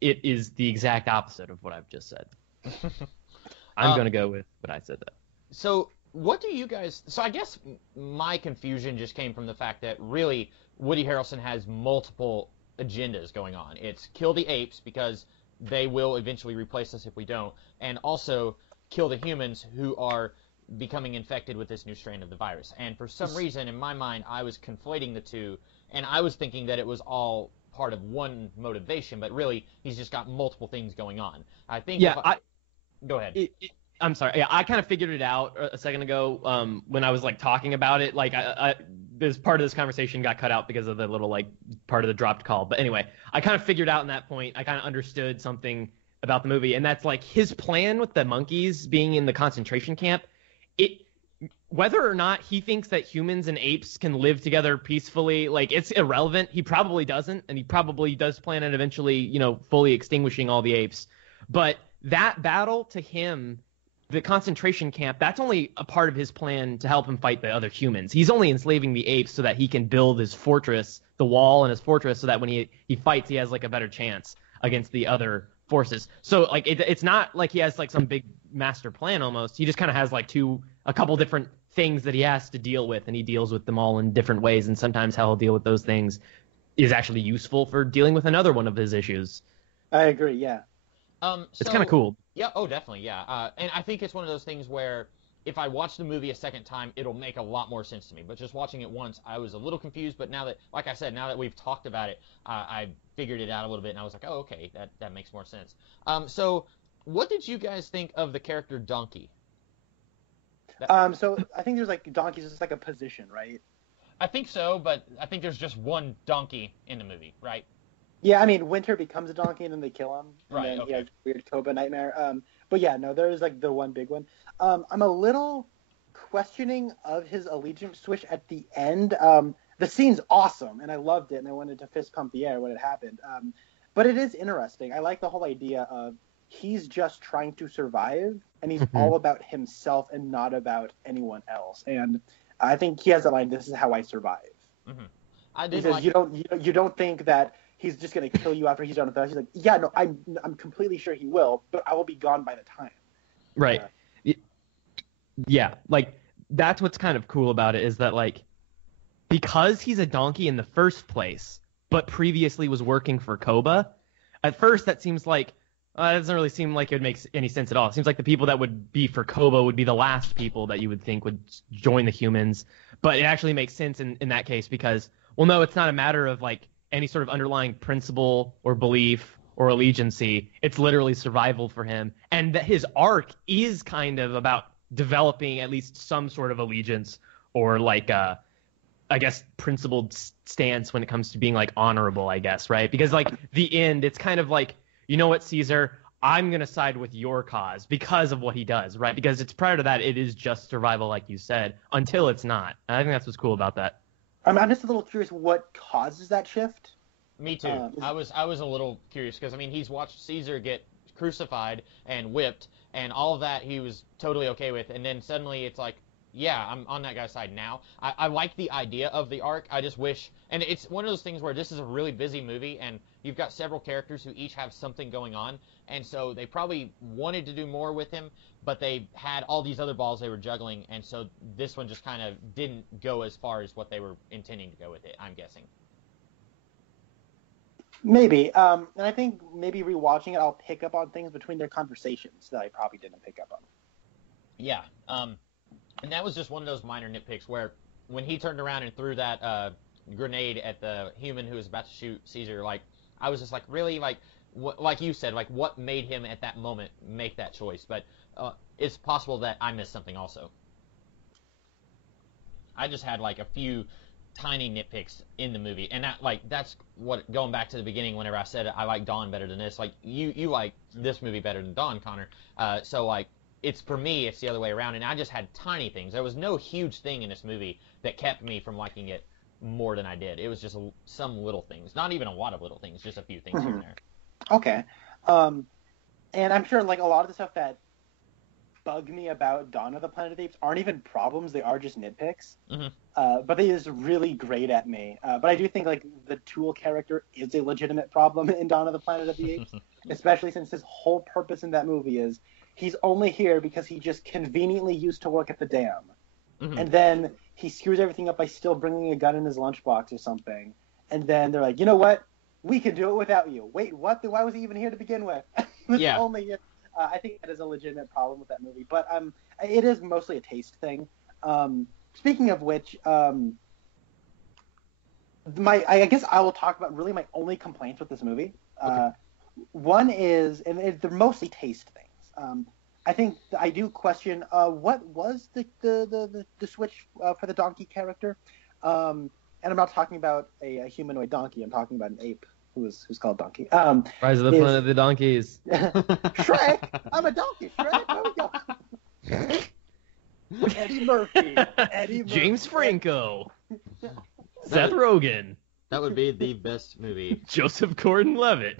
it is the exact opposite of what I've just said. I'm gonna go with what I said that. So what do you guys... So I guess my confusion just came from the fact that really Woody Harrelson has multiple agendas going on. It's kill the apes because they will eventually replace us if we don't, and also kill the humans who are becoming infected with this new strain of the virus. And for some reason, in my mind, I was conflating the two, and I was thinking that it was all part of one motivation, but really he's just got multiple things going on. I think... Yeah, Go ahead. I'm sorry. Yeah, I kind of figured it out a second ago when I was like talking about it. Like, this part of this conversation got cut out because of the little like part of the dropped call. But anyway, I kind of figured out in that point. I kind of understood something about the movie, and that's like his plan with the monkeys being in the concentration camp. Whether or not he thinks that humans and apes can live together peacefully, like, it's irrelevant. He probably doesn't, and he probably does plan on eventually, fully extinguishing all the apes. But that battle to him the concentration camp, that's only a part of his plan to help him fight the other humans. He's only enslaving the apes so that he can build his fortress, the wall in his fortress, so that when he fights, he has like a better chance against the other forces. So like it's not like he has like some big master plan almost. He just kind of has like a couple different things that he has to deal with, and he deals with them all in different ways. And sometimes how he'll deal with those things is actually useful for dealing with another one of his issues. I agree. Yeah. It's kind of cool. Yeah. Oh, definitely. Yeah. And I think it's one of those things where if I watch the movie a second time, it'll make a lot more sense to me. But just watching it once, I was a little confused. But now that, like I said, now that we've talked about it, I figured it out a little bit, and I was like, oh, okay, that makes more sense. So what did you guys think of the character Donkey? So I think there's like donkeys is like a position, right? I think so, but I think there's just one donkey in the movie, right? Yeah, I mean, Winter becomes a donkey and then they kill him. And Right, then okay. he has a weird Koba nightmare. But yeah, no, there is like the one big one. I'm a little questioning of his allegiance switch at the end. The scene's awesome, and I loved it, and I wanted to fist pump the air when it happened. But it is interesting. I like the whole idea of he's just trying to survive, and he's all about himself and not about anyone else. And I think he has a line, "This is how I survive." Mm-hmm. I did Because like you don't think that he's just going to kill you after he's done with us. He's like, yeah, no, I'm completely sure he will, but I will be gone by the time. Right. Yeah, like that's what's kind of cool about it is that like because he's a donkey in the first place, but previously was working for Koba, at first that seems like it doesn't really seem like it would make any sense at all. It seems like the people that would be for Koba would be the last people that you would think would join the humans. But it actually makes sense in that case because, well, no, it's not a matter of like any sort of underlying principle or belief or allegiancy. It's literally survival for him. And that his arc is kind of about developing at least some sort of allegiance or like I guess principled stance when it comes to being like honorable, I guess, right? Because like the end, it's kind of like, you know what, Caesar, I'm going to side with your cause because of what he does, right? Because it's prior to that, it is just survival, like you said, until it's not. And I think that's what's cool about that. I'm just a little curious what causes that shift. Me too. I was a little curious because I mean he's watched Caesar get crucified and whipped and all of that he was totally okay with, and then suddenly it's like, yeah, I'm on that guy's side now. I like the idea of the arc. I just wish, and it's one of those things where this is a really busy movie and you've got several characters who each have something going on, and so they probably wanted to do more with him, but they had all these other balls they were juggling, and so this one just kind of didn't go as far as what they were intending to go with it, I'm guessing. Maybe. And I think maybe rewatching it, I'll pick up on things between their conversations that I probably didn't pick up on. Yeah. And that was just one of those minor nitpicks where when he turned around and threw that grenade at the human who was about to shoot Caesar, like, I was just like, really? Like, like you said, like, what made him at that moment make that choice? But it's possible that I missed something also. I just had, like, a few tiny nitpicks in the movie, and that's what, going back to the beginning whenever I said I like Dawn better than this, like, you like this movie better than Dawn, Connor, so, like, it's, for me, it's the other way around, and I just had tiny things. There was no huge thing in this movie that kept me from liking it more than I did. It was just some little things, not even a lot of little things, just a few things in there. Okay. And I'm sure, like, a lot of the stuff that bug me about Dawn of the Planet of the Apes aren't even problems, they are just nitpicks. But they just really grate at me. But I do think, like, the Tool character is a legitimate problem in Dawn of the Planet of the Apes, especially since his whole purpose in that movie is he's only here because he just conveniently used to work at the dam. And then he screws everything up by still bringing a gun in his lunchbox or something. And then they're like, you know what? We can do it without you. Wait, what? Why was he even here to begin with? Yeah. I think that is a legitimate problem with that movie. But it is mostly a taste thing. Speaking of which, I guess I will talk about really my only complaints with this movie. Okay. One is, and they're mostly taste things. I think I do question what was the switch for the donkey character, and I'm not talking about a humanoid donkey. I'm talking about an ape who's called Donkey. Rise of the Planet of the Donkeys. Shrek, I'm a donkey. Shrek, there we go. Eddie Murphy. James Franco. Seth Rogen. That would be the best movie. Joseph Gordon-Levitt.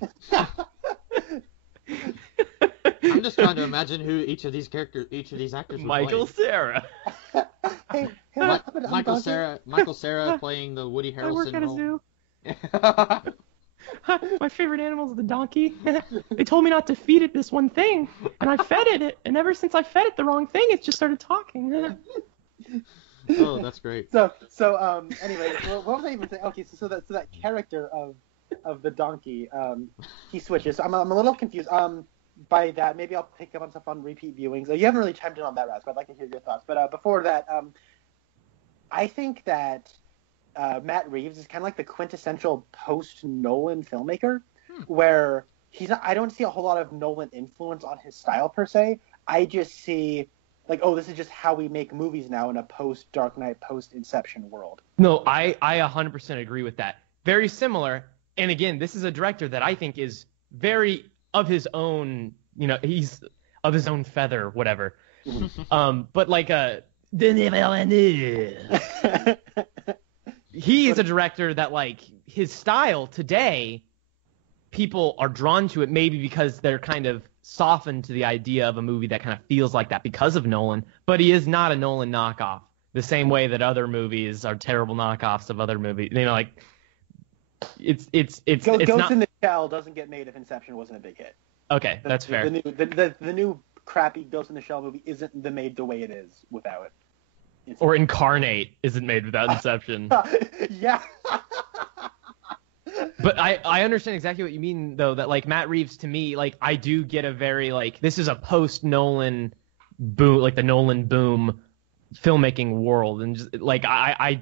I'm just trying to imagine who each of these actors would Michael play. Cera. Hey, Michael Cera playing the Woody Harrelson I work at a role. zoo. My favorite animal is the donkey. They told me not to feed it this one thing, and I fed it, and ever since I fed it the wrong thing, it just started talking. Oh, that's great. Anyway, what was I even saying? Okay, so that character of the donkey, he switches. So I'm a little confused. By that, maybe I'll pick up on stuff on repeat viewings. You haven't really chimed in on that, Raz, but I'd like to hear your thoughts. But before that, I think that Matt Reeves is kind of like the quintessential post-Nolan filmmaker, where I don't see a whole lot of Nolan influence on his style per se. I just see like, oh, this is just how we make movies now in a post-Dark Knight, post-Inception world. No, I 100% agree with that. Very similar. And again, this is a director that I think is very of his own, he's of his own feather, whatever. But like Denis Villeneuve. He is a director that, like, his style today, people are drawn to it maybe because they're kind of softened to the idea of a movie that kind of feels like that because of Nolan, but he is not a Nolan knockoff the same way that other movies are terrible knockoffs of other movies. Like, it's Ghost not... in the Shell doesn't get made if Inception wasn't a big hit. Okay, that's fair. The new crappy Ghost in the Shell movie isn't made the way it is without it. Or Incarnate isn't made without Inception. Yeah. But I understand exactly what you mean, though, that, like, Matt Reeves, to me, like, I do get a very, like, this is a post-Nolan boom, like, the Nolan boom filmmaking world. And just, like, I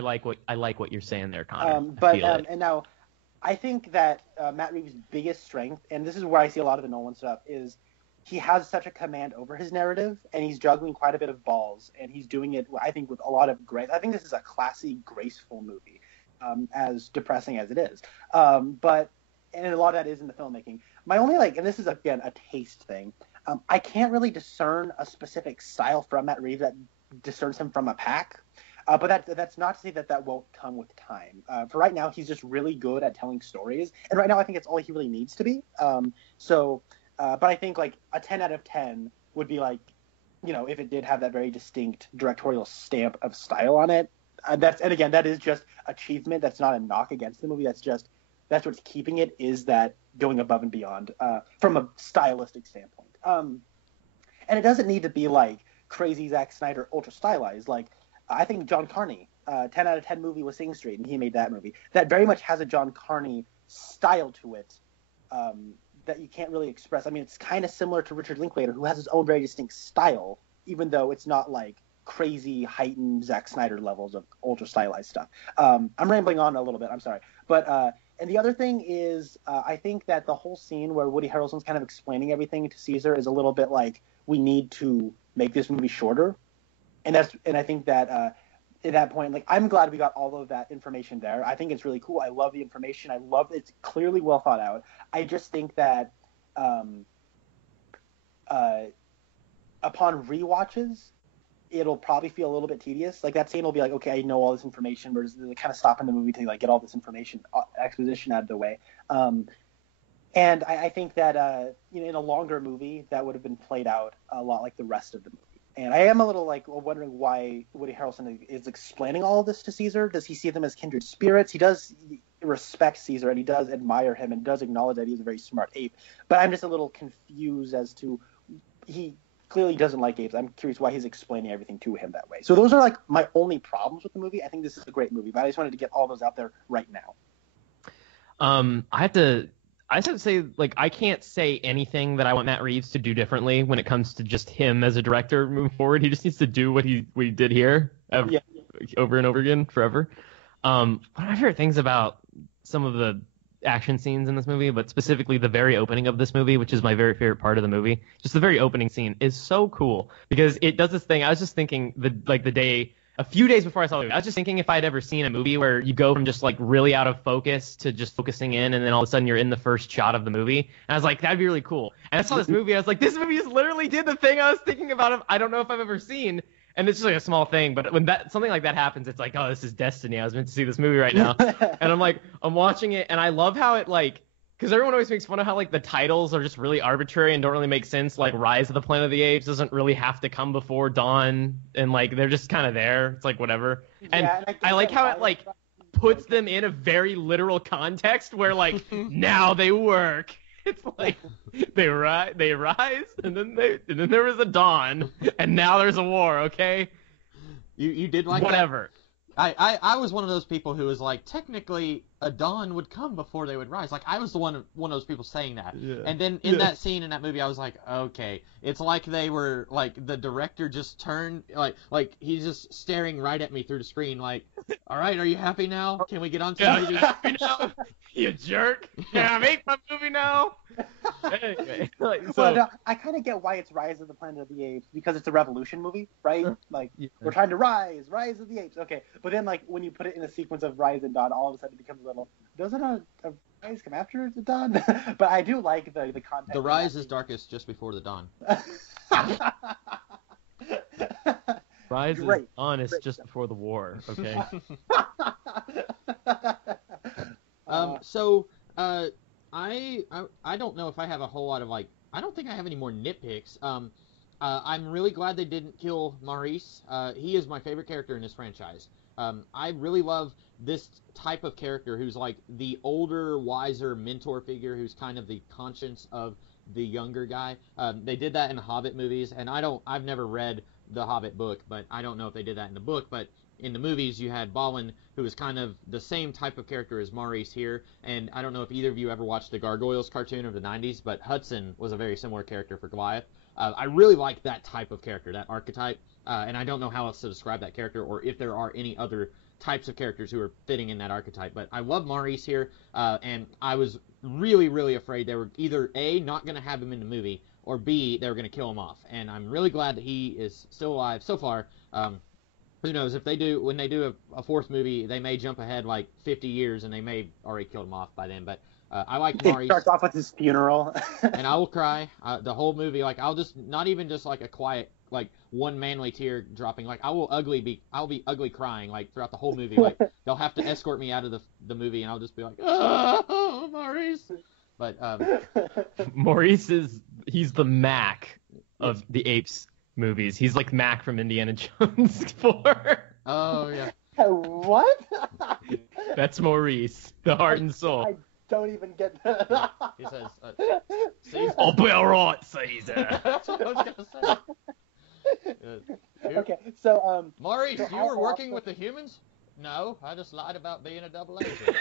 like what you're saying there, Connor. And now, I think that Matt Reeves' biggest strength, and this is where I see a lot of the Nolan stuff, is he has such a command over his narrative, and he's juggling quite a bit of balls, and he's doing it, I think, with a lot of grace. I think this is a classy, graceful movie, as depressing as it is. And a lot of that is in the filmmaking. My only, and this is, again, a taste thing, I can't really discern a specific style from Matt Reeves that discerns him from a pack. But that's not to say that won't come with time. For right now, he's just really good at telling stories, and right now I think it's all he really needs to be. But I think, like, a 10 out of 10 would be, like, if it did have that very distinct directorial stamp of style on it. And again, that is just achievement. That's not a knock against the movie. That's what's keeping it, is that going above and beyond from a stylistic standpoint. And it doesn't need to be like crazy Zack Snyder ultra stylized. Like, I think John Carney, 10 out of 10 movie was Sing Street, and he made that movie. That very much has a John Carney style to it that you can't really express. I mean, it's kind of similar to Richard Linklater, who has his own very distinct style, even though it's not like crazy heightened Zack Snyder levels of ultra stylized stuff. I'm rambling on a little bit. I'm sorry. But and the other thing is, I think that the whole scene where Woody Harrelson's kind of explaining everything to Caesar is a little bit like, we need to make this movie shorter. And I think that at that point, like, I'm glad we got all of that information there. I think it's really cool. I love the information. I love it's clearly well thought out. I just think that upon rewatches, it'll probably feel a little bit tedious. Like, that scene will be like, okay, I know all this information, but they kind of stop in the movie to, like, get all this information, exposition out of the way. And I think that in a longer movie, that would have been played out a lot like the rest of the movie. And I am a little, like, wondering why Woody Harrelson is explaining all of this to Caesar. Does he see them as kindred spirits? He does respect Caesar, and he does admire him, and does acknowledge that he's a very smart ape. But I'm just a little confused as to, he clearly doesn't like apes. I'm curious why he's explaining everything to him that way. So those are, like, my only problems with the movie. I think this is a great movie, but I just wanted to get all those out there right now. I just have to say, like, I can't say anything that I want Matt Reeves to do differently when it comes to just him as a director moving forward. He just needs to do what he did here over and over again forever. One of my favorite things about some of the action scenes in this movie, but specifically the very opening of this movie, which is my very favorite part of the movie, just the very opening scene is so cool because it does this thing. I was just thinking a few days before I saw the movie, I was just thinking if I'd ever seen a movie where you go from just, like, really out of focus to just focusing in, and then all of a sudden you're in the first shot of the movie. And I was like, that'd be really cool. And I saw this movie, I was like, this movie just literally did the thing I was thinking about. I don't know if I've ever seen. And it's just like a small thing, but when something like that happens, it's like, oh, this is destiny. I was meant to see this movie right now. And I'm watching it, and I love how it, like, because everyone always makes fun of how like the titles are just really arbitrary and don't really make sense. Like Rise of the Planet of the Apes doesn't really have to come before Dawn, and like they're just kind of there. It's like whatever. And I like how it like puts them in a very literal context where like now they work. It's like they rise, and then there was a dawn, and now there's a war. Okay, you did like whatever. I was one of those people who was like, technically, a dawn would come before they would rise. Like, I was one of those people saying that. Yeah. And then in that scene in that movie, I was like, okay, it's like they were, like, the director just turned, like he's just staring right at me through the screen, like, all right, are you happy now? Can we get on to the movie? Happy now? You jerk. Can I make my movie now? Anyway, well, no, I kind of get why it's Rise of the Planet of the Apes, because it's a revolution movie, right? Like, we're trying to rise of the apes. Okay, but then, like, when you put it in a sequence of Rise and Dawn, all of a sudden it becomes a little, doesn't a Rise come after the Dawn? But I do like the context. The Rise is darkest just before the Dawn. Rise is honest just before the war, okay? I don't know if I have a whole lot of, like, I don't think I have any more nitpicks. I'm really glad they didn't kill Maurice. He is my favorite character in this franchise. I really love this type of character who's like the older, wiser mentor figure who's kind of the conscience of the younger guy. They did that in the Hobbit movies, and I've never read the Hobbit book, but I don't know if they did that in the book, but in the movies you had Balin, who was kind of the same type of character as Maurice here, and I don't know if either of you ever watched the Gargoyles cartoon of the 90s, but Hudson was a very similar character for Goliath. I really like that type of character, that archetype, and I don't know how else to describe that character, or if there are any other types of characters who are fitting in that archetype, but I love Maurice here, and I was really, really afraid they were either A, not going to have him in the movie, or B, they were going to kill him off, and I'm really glad that he is still alive so far. Who knows, if they do, when they do a fourth movie, they may jump ahead like 50 years, and they may already killed him off by then, but I like Maurice. It starts off with his funeral. And I will cry the whole movie. Like, I'll just, not even just like a quiet, like one manly tear dropping. Like, I'll be ugly crying like throughout the whole movie. Like, they'll have to escort me out of the movie, and I'll just be like, oh, Maurice. But Maurice he's the Mac of the Apes movies. He's like Mac from Indiana Jones 4. Oh yeah. What? That's Maurice, the heart and soul. I don't even get that. He says, Caesar. I'll be alright, Caesar. That's what I was gonna say. Okay, so Maurice, so you were working with the humans? No, I just lied about being a double agent.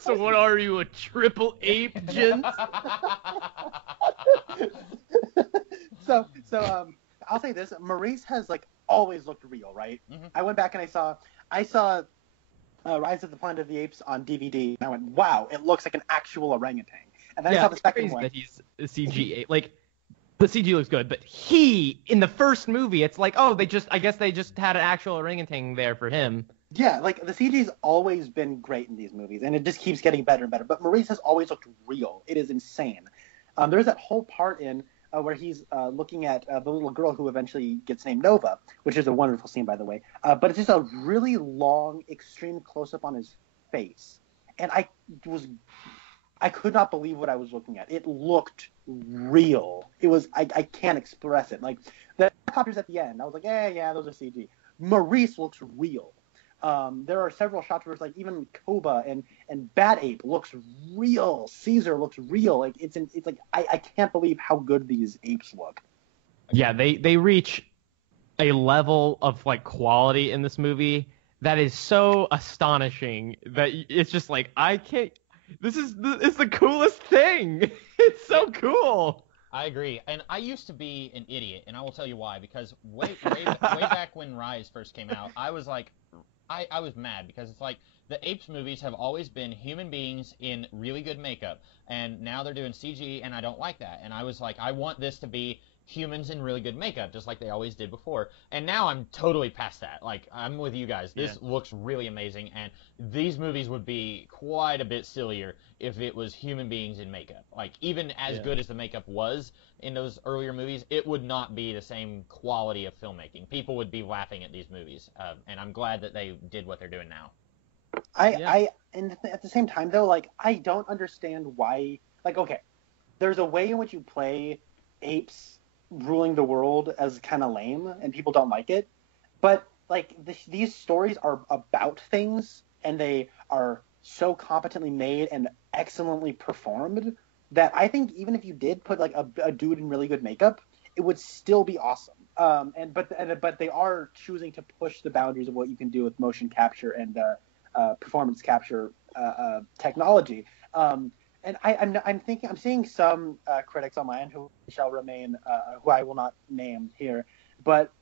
So what are you, a triple agent? So I'll say this: Maurice has like always looked real, right? Mm-hmm. I went back and I saw Rise of the Planet of the Apes on DVD, and I went, wow, it looks like an actual orangutan. And then I saw the second one. That he's a CG, like the CG looks good, but he in the first movie, it's like, oh, I guess they just had an actual orangutan there for him. Yeah, like the CG's always been great in these movies, and it just keeps getting better and better. But Maurice has always looked real. It is insane. There's that whole part in where he's looking at the little girl who eventually gets named Nova, which is a wonderful scene, by the way. But it's just a really long, extreme close-up on his face. And I could not believe what I was looking at. It looked real. It was, I can't express it. Like, the helicopters at the end, I was like, yeah, those are CG. Maurice looks real. There are several shots where it's like even Koba and Bat Ape looks real. Caesar looks real. Like it's like I can't believe how good these apes look. Yeah, they reach a level of like quality in this movie that is so astonishing that it's just like I can't. It's the coolest thing. It's so cool. I agree, and I used to be an idiot, and I will tell you why. Because way back when Rise first came out, I was like. I was mad because it's like the Apes movies have always been human beings in really good makeup, and now they're doing CG, and I don't like that. And I was like, I want this to be humans in really good makeup, just like they always did before. And now I'm totally past that. Like, I'm with you guys. This looks really amazing, and these movies would be quite a bit sillier if it was human beings in makeup. Like, even as good as the makeup was in those earlier movies, it would not be the same quality of filmmaking. People would be laughing at these movies, and I'm glad that they did what they're doing now. And at the same time though, like I don't understand why. Like, okay, there's a way in which you play apes ruling the world as kind of lame, and people don't like it. But like these stories are about things, and they are so competently made and excellently performed that I think even if you did put like a dude in really good makeup, it would still be awesome. But they are choosing to push the boundaries of what you can do with motion capture and performance capture technology. And I'm seeing some critics online who shall remain, who I will not name here, but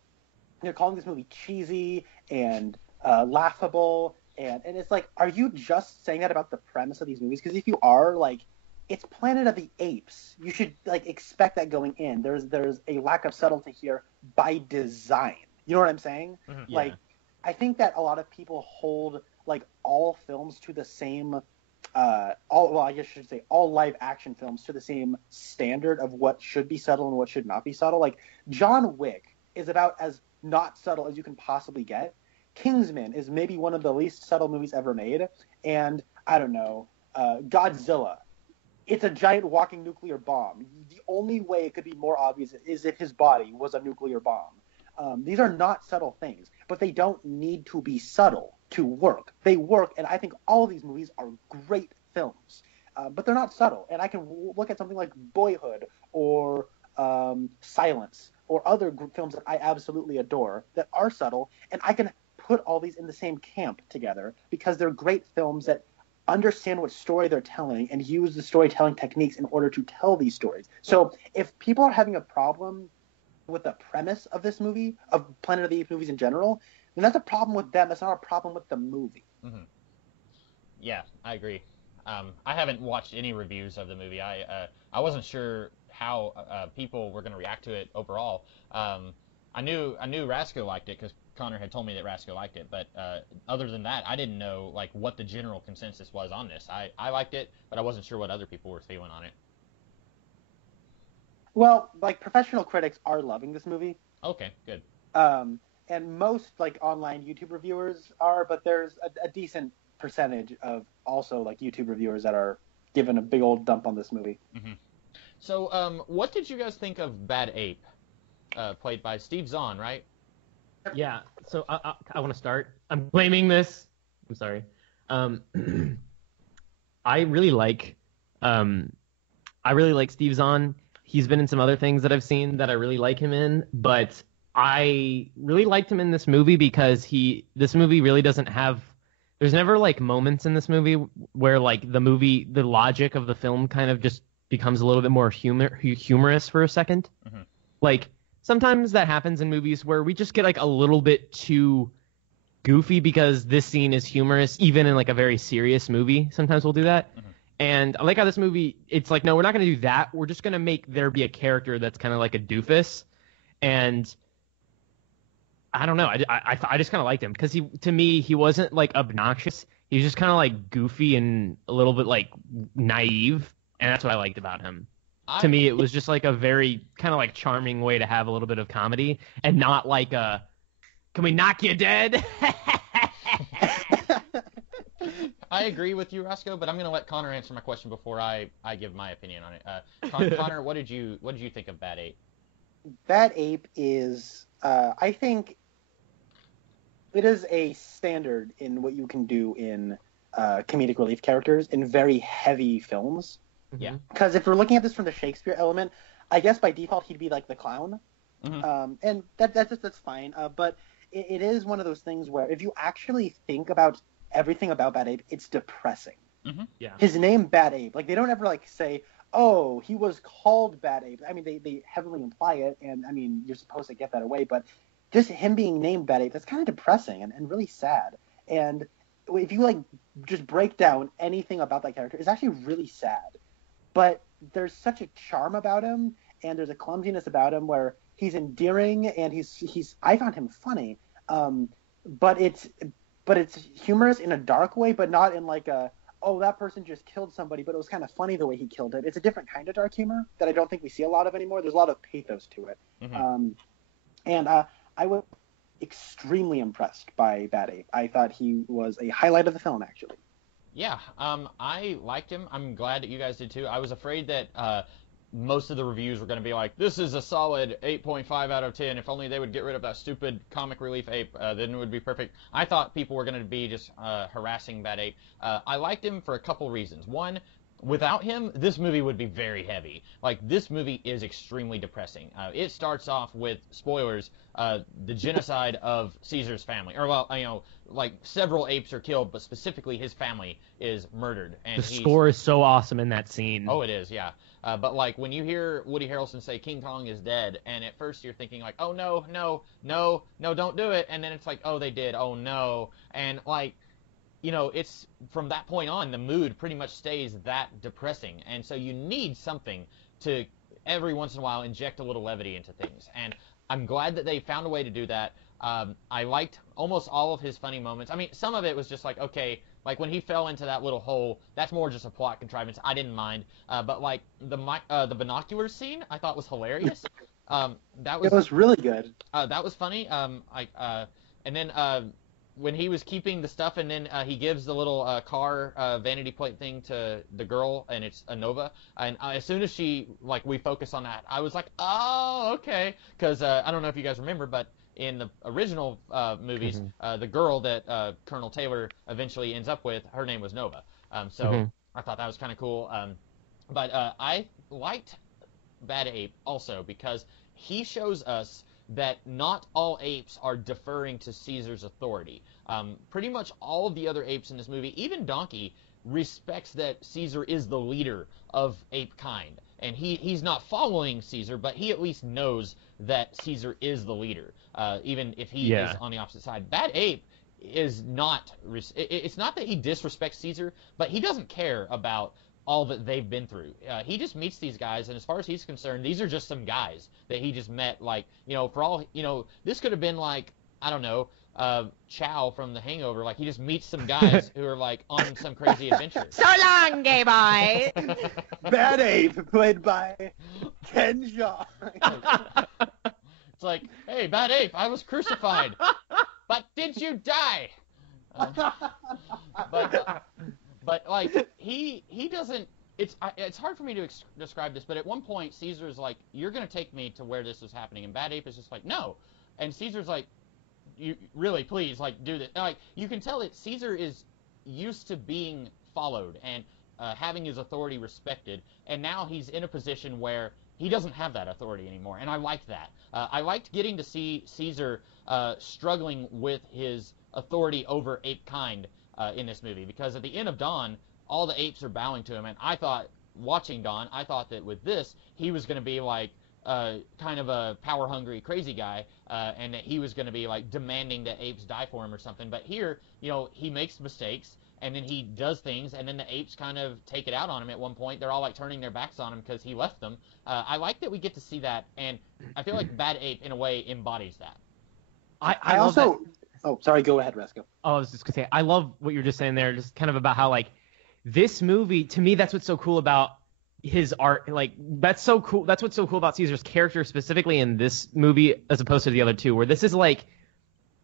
they're calling this movie cheesy and laughable, and it's like, are you just saying that about the premise of these movies? Because if you are, like, it's Planet of the Apes. You should like expect that going in. There's a lack of subtlety here by design. You know what I'm saying? Mm-hmm. Yeah. Like, I think that a lot of people hold like all films to the same. I guess I should say all live action films to the same standard of what should be subtle and what should not be subtle. Like John Wick is about as not subtle as you can possibly get. Kingsman is maybe one of the least subtle movies ever made, and I don't know, Godzilla. It's a giant walking nuclear bomb. The only way it could be more obvious is if his body was a nuclear bomb. These are not subtle things, but they don't need to be subtle to work. They work, and I think all of these movies are great films, but they're not subtle. And I can look at something like Boyhood or Silence or other films that I absolutely adore that are subtle, and I can put all these in the same camp together because they're great films that understand what story they're telling and use the storytelling techniques in order to tell these stories. So if people are having a problem with the premise of this movie, of Planet of the Apes movies in general, then that's a problem with them. That's not a problem with the movie. Mm-hmm. Yeah, I agree. I haven't watched any reviews of the movie. I wasn't sure how people were going to react to it overall. I knew Rasco liked it because Connor had told me that Rasco liked it, but other than that, I didn't know like what the general consensus was on this. I liked it, but I wasn't sure what other people were feeling on it. Well, like professional critics are loving this movie. Okay, good. And most like online YouTube reviewers are, but there's a decent percentage of also like YouTube reviewers that are giving a big old dump on this movie. Mm-hmm. So, what did you guys think of Bad Ape, played by Steve Zahn, right? Yeah, so I want to start. I'm blaming this. I'm sorry. I really like Steve Zahn. He's been in some other things that I've seen that I really like him in, but I really liked him in this movie because this movie really doesn't have. There's never like moments in this movie where like the logic of the film kind of just becomes a little bit more humorous for a second. Mm-hmm. Like sometimes that happens in movies where we just get like a little bit too goofy because this scene is humorous, even in like a very serious movie. Sometimes we'll do that. Mm-hmm. And I like how this movie, it's like, no, we're not going to do that. We're just going to make there be a character that's kind of like a doofus. And I don't know. I just kind of liked him because to me, he wasn't like obnoxious. He was just kind of like goofy and a little bit like naive. And that's what I liked about him. To me, it was just like a very kind of like charming way to have a little bit of comedy and not like a, can we knock you dead? I agree with you, Rasco, but I'm going to let Connor answer my question before I give my opinion on it. Connor, what did you think of Bad Ape? Bad Ape is, I think, it is a standard in what you can do in comedic relief characters in very heavy films. Yeah. Because if we're looking at this from the Shakespeare element, I guess by default he'd be like the clown, and that's fine. But it is one of those things where if you actually think about everything about Bad Ape, it's depressing. Mm-hmm. Yeah. His name Bad Ape, like they don't ever like say, oh, he was called Bad Ape. I mean, they heavily imply it, and I mean you're supposed to get that away, but just him being named Bad Ape, that's kind of depressing and really sad. And if you like just break down anything about that character, it's actually really sad. But there's such a charm about him, and there's a clumsiness about him where he's endearing and he's I found him funny. But it's humorous in a dark way, but not in like a, oh, that person just killed somebody, but it was kind of funny the way he killed it. It's a different kind of dark humor that I don't think we see a lot of anymore. There's a lot of pathos to it. Mm-hmm. And extremely impressed by Bad Ape. I thought he was a highlight of the film, actually. Yeah, I liked him. I'm glad that you guys did too. I was afraid that most of the reviews were going to be like, this is a solid 8.5 out of 10. If only they would get rid of that stupid comic relief ape, then it would be perfect. I thought people were going to be just harassing Bad Ape. I liked him for a couple reasons. One, without him, this movie would be very heavy. Like, this movie is extremely depressing. It starts off with, spoilers, the genocide of Caesar's family. Or, well, you know, like, several apes are killed, but specifically his family is murdered. And the score is so awesome in that scene. Oh, it is, yeah. But, like, when you hear Woody Harrelson say King Kong is dead, and at first you're thinking, like, oh, no, don't do it. And then it's like, oh, they did, oh, no. And, like, you know, it's from that point on, the mood pretty much stays that depressing. And so you need something to, every once in a while, inject a little levity into things. And I'm glad that they found a way to do that. I liked almost all of his funny moments. I mean, some of it was just like, okay, like when he fell into that little hole, that's more just a plot contrivance. I didn't mind. But like the binoculars scene, I thought was hilarious. It was really good. That was funny. And then when he was keeping the stuff, and then he gives the little car vanity plate thing to the girl, and it's a Nova. And as soon as we focus on that, I was like, oh, okay. Because I don't know if you guys remember, but in the original movies, the girl that Colonel Taylor eventually ends up with, her name was Nova. So I thought that was kind of cool. But I liked Bad Ape also because he shows us that not all apes are deferring to Caesar's authority. Pretty much all of the other apes in this movie, even Donkey, respects that Caesar is the leader of ape kind. And he's not following Caesar, but he at least knows that Caesar is the leader, even if he is on the opposite side. Bad Ape is not... It's not that he disrespects Caesar, but he doesn't care about all that they've been through. He just meets these guys, and as far as he's concerned, these are just some guys that he just met. Like, you know, for all, you know, this could have been like, I don't know, Chow from The Hangover. Like, he just meets some guys who are like on some crazy adventure. So long, gay boy. Bad Ape, played by Ken Shaw. It's like, hey, Bad Ape, I was crucified, but did you die? But like he doesn't. It's hard for me to describe this, but at one point Caesar's like, "You're gonna take me to where this is happening," and Bad Ape is just like, "No," and Caesar's like, "You really, please, like, do this." And, like, you can tell that Caesar is used to being followed and having his authority respected, and now he's in a position where he doesn't have that authority anymore, and I liked that. I liked getting to see Caesar struggling with his authority over ape kind. In this movie, because at the end of Dawn, all the apes are bowing to him, and I thought, watching Dawn, I thought that with this, he was going to be like kind of a power-hungry, crazy guy, and that he was going to be like demanding that apes die for him or something. But here, you know, he makes mistakes, and then he does things, and then the apes kind of take it out on him at one point. They're all like turning their backs on him because he left them. I like that we get to see that, and I feel like Bad Ape, in a way, embodies that. I also... love that. Oh, sorry, go ahead, Rasco. Oh, I was just going to say, I love what you're just saying there, just kind of about how, like, this movie, to me, that's what's so cool about his art. Like, that's so cool. That's what's so cool about Caesar's character, specifically in this movie, as opposed to the other two, where this is, like,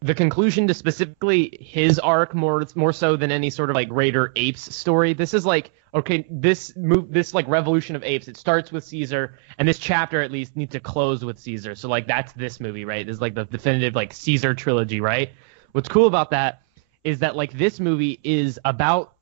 the conclusion to specifically his arc more so than any sort of, like, greater Apes story. This is, like, okay, this like, revolution of apes, it starts with Caesar, and this chapter, at least, needs to close with Caesar. So, like, that's this movie, right? This is, like, the definitive, like, Caesar trilogy, right? What's cool about that is that, like, this movie is about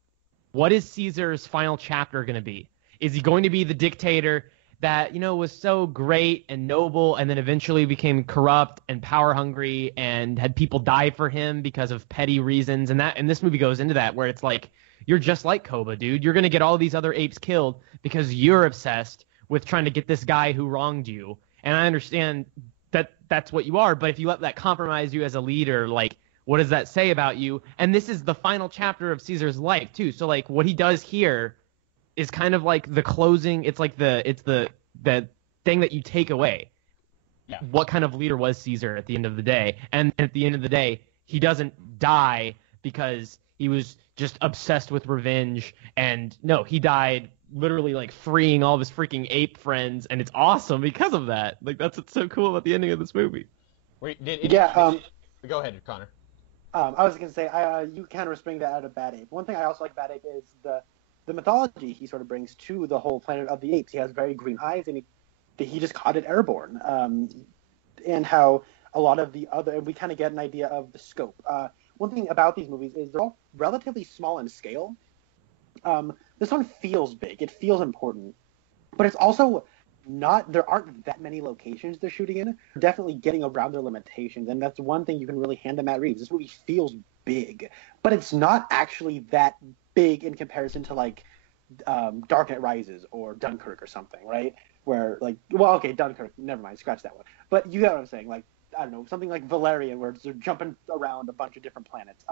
what is Caesar's final chapter going to be? Is he going to be the dictator that, you know, was so great and noble and then eventually became corrupt and power hungry and had people die for him because of petty reasons? And this movie goes into that, where it's like, you're just like Koba, dude. You're going to get all these other apes killed because you're obsessed with trying to get this guy who wronged you. And I understand that that's what you are, but if you let that compromise you as a leader, like, what does that say about you? And this is the final chapter of Caesar's life too. So, like, what he does here is kind of like the closing. It's like the thing that you take away. Yeah. What kind of leader was Caesar at the end of the day? And at the end of the day, he doesn't die because he was just obsessed with revenge. And no, he died literally, like, freeing all of his freaking ape friends, and it's awesome because of that. Like, that's what's so cool about the ending of this movie. Wait, Go ahead, Connor. I was gonna say, you kind of bring that out of Bad Ape. One thing I also like Bad Ape is the mythology he sort of brings to the whole Planet of the Apes. He has very green eyes, and he just caught it airborne. And how a lot of the other, we kind of get an idea of the scope. One thing about these movies is they're all relatively small in scale. This one feels big. It feels important, but it's also not. There aren't that many locations they're shooting in. They're definitely getting around their limitations, and that's one thing you can really hand to Matt Reeves. This movie feels big, but it's not actually that big in comparison to like Dark Knight Rises or Dunkirk or something, right? Where like, well, okay, Dunkirk, never mind, scratch that one. But you get what I'm saying. Like, I don't know, something like Valerian, where they're jumping around a bunch of different planets.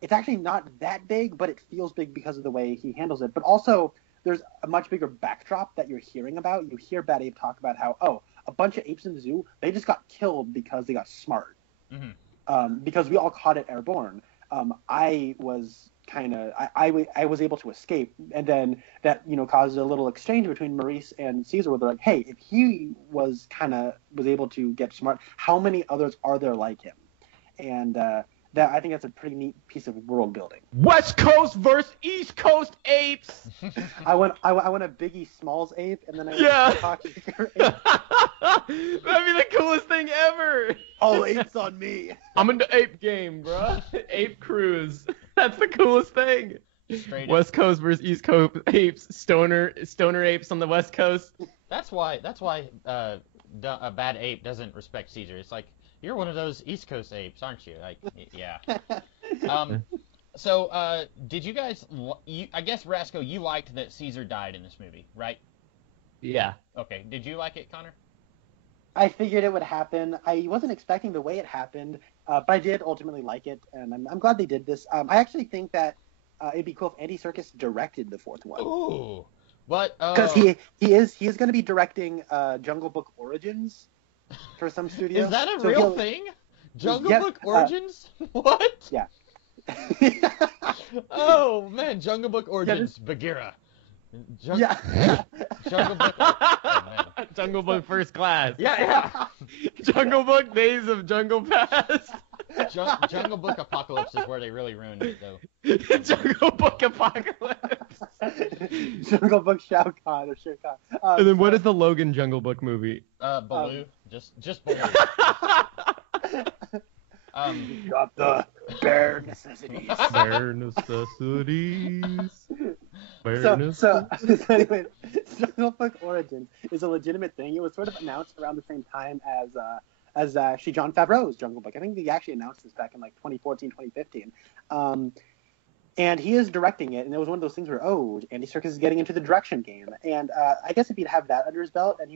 It's actually not that big, but it feels big because of the way he handles it. But also, there's a much bigger backdrop that you're hearing about. You hear Bad Ape talk about how, a bunch of apes in the zoo, they just got killed because they got smart. Mm-hmm. Because we all caught it airborne. I was I was able to escape, and then that caused a little exchange between Maurice and Caesar, where they're like, hey, if he was able to get smart, how many others are there like him? And that, I think that's a pretty neat piece of world building. West Coast versus East Coast apes. I want a Biggie Smalls ape, and then I want a Hockey ape. That'd be the coolest thing ever. All apes on me. I'm into ape game, bro. Ape cruise. That's the coolest thing. Straight West Coast versus East Coast apes. Stoner apes on the West Coast. That's why a Bad Ape doesn't respect Caesar. It's like, you're one of those East Coast apes, aren't you? Like, yeah. So, did you guys? I guess Rasco, you liked that Caesar died in this movie, right? Yeah. Okay. Did you like it, Connor? I figured it would happen. I wasn't expecting the way it happened, but I did ultimately like it, and I'm glad they did this. I actually think that it'd be cool if Andy Serkis directed the fourth one. Ooh. What? Because he is going to be directing Jungle Book Origins for some studio. Is that a real thing? Jungle Book Origins? What? Yeah. Oh man, Jungle Book Origins, Bagheera. Yeah. Jungle Book. Oh, man. Jungle Book First Class. Yeah. Jungle Book Days of Jungle Past. Jungle Book Apocalypse is where they really ruined it, though. Jungle Book Apocalypse. Jungle Book Shao Kahn or Shere Khan. And then what is the Logan Jungle Book movie? Baloo. Just Baloo. Got the bare necessities. Bare necessities. So anyway, Jungle Book Origins is a legitimate thing. It was sort of announced around the same time as actually Jon Favreau's Jungle Book. I think he actually announced this back in like 2014, 2015. And he is directing it, and it was one of those things where, Andy Serkis is getting into the direction game. And I guess if he'd have that under his belt, and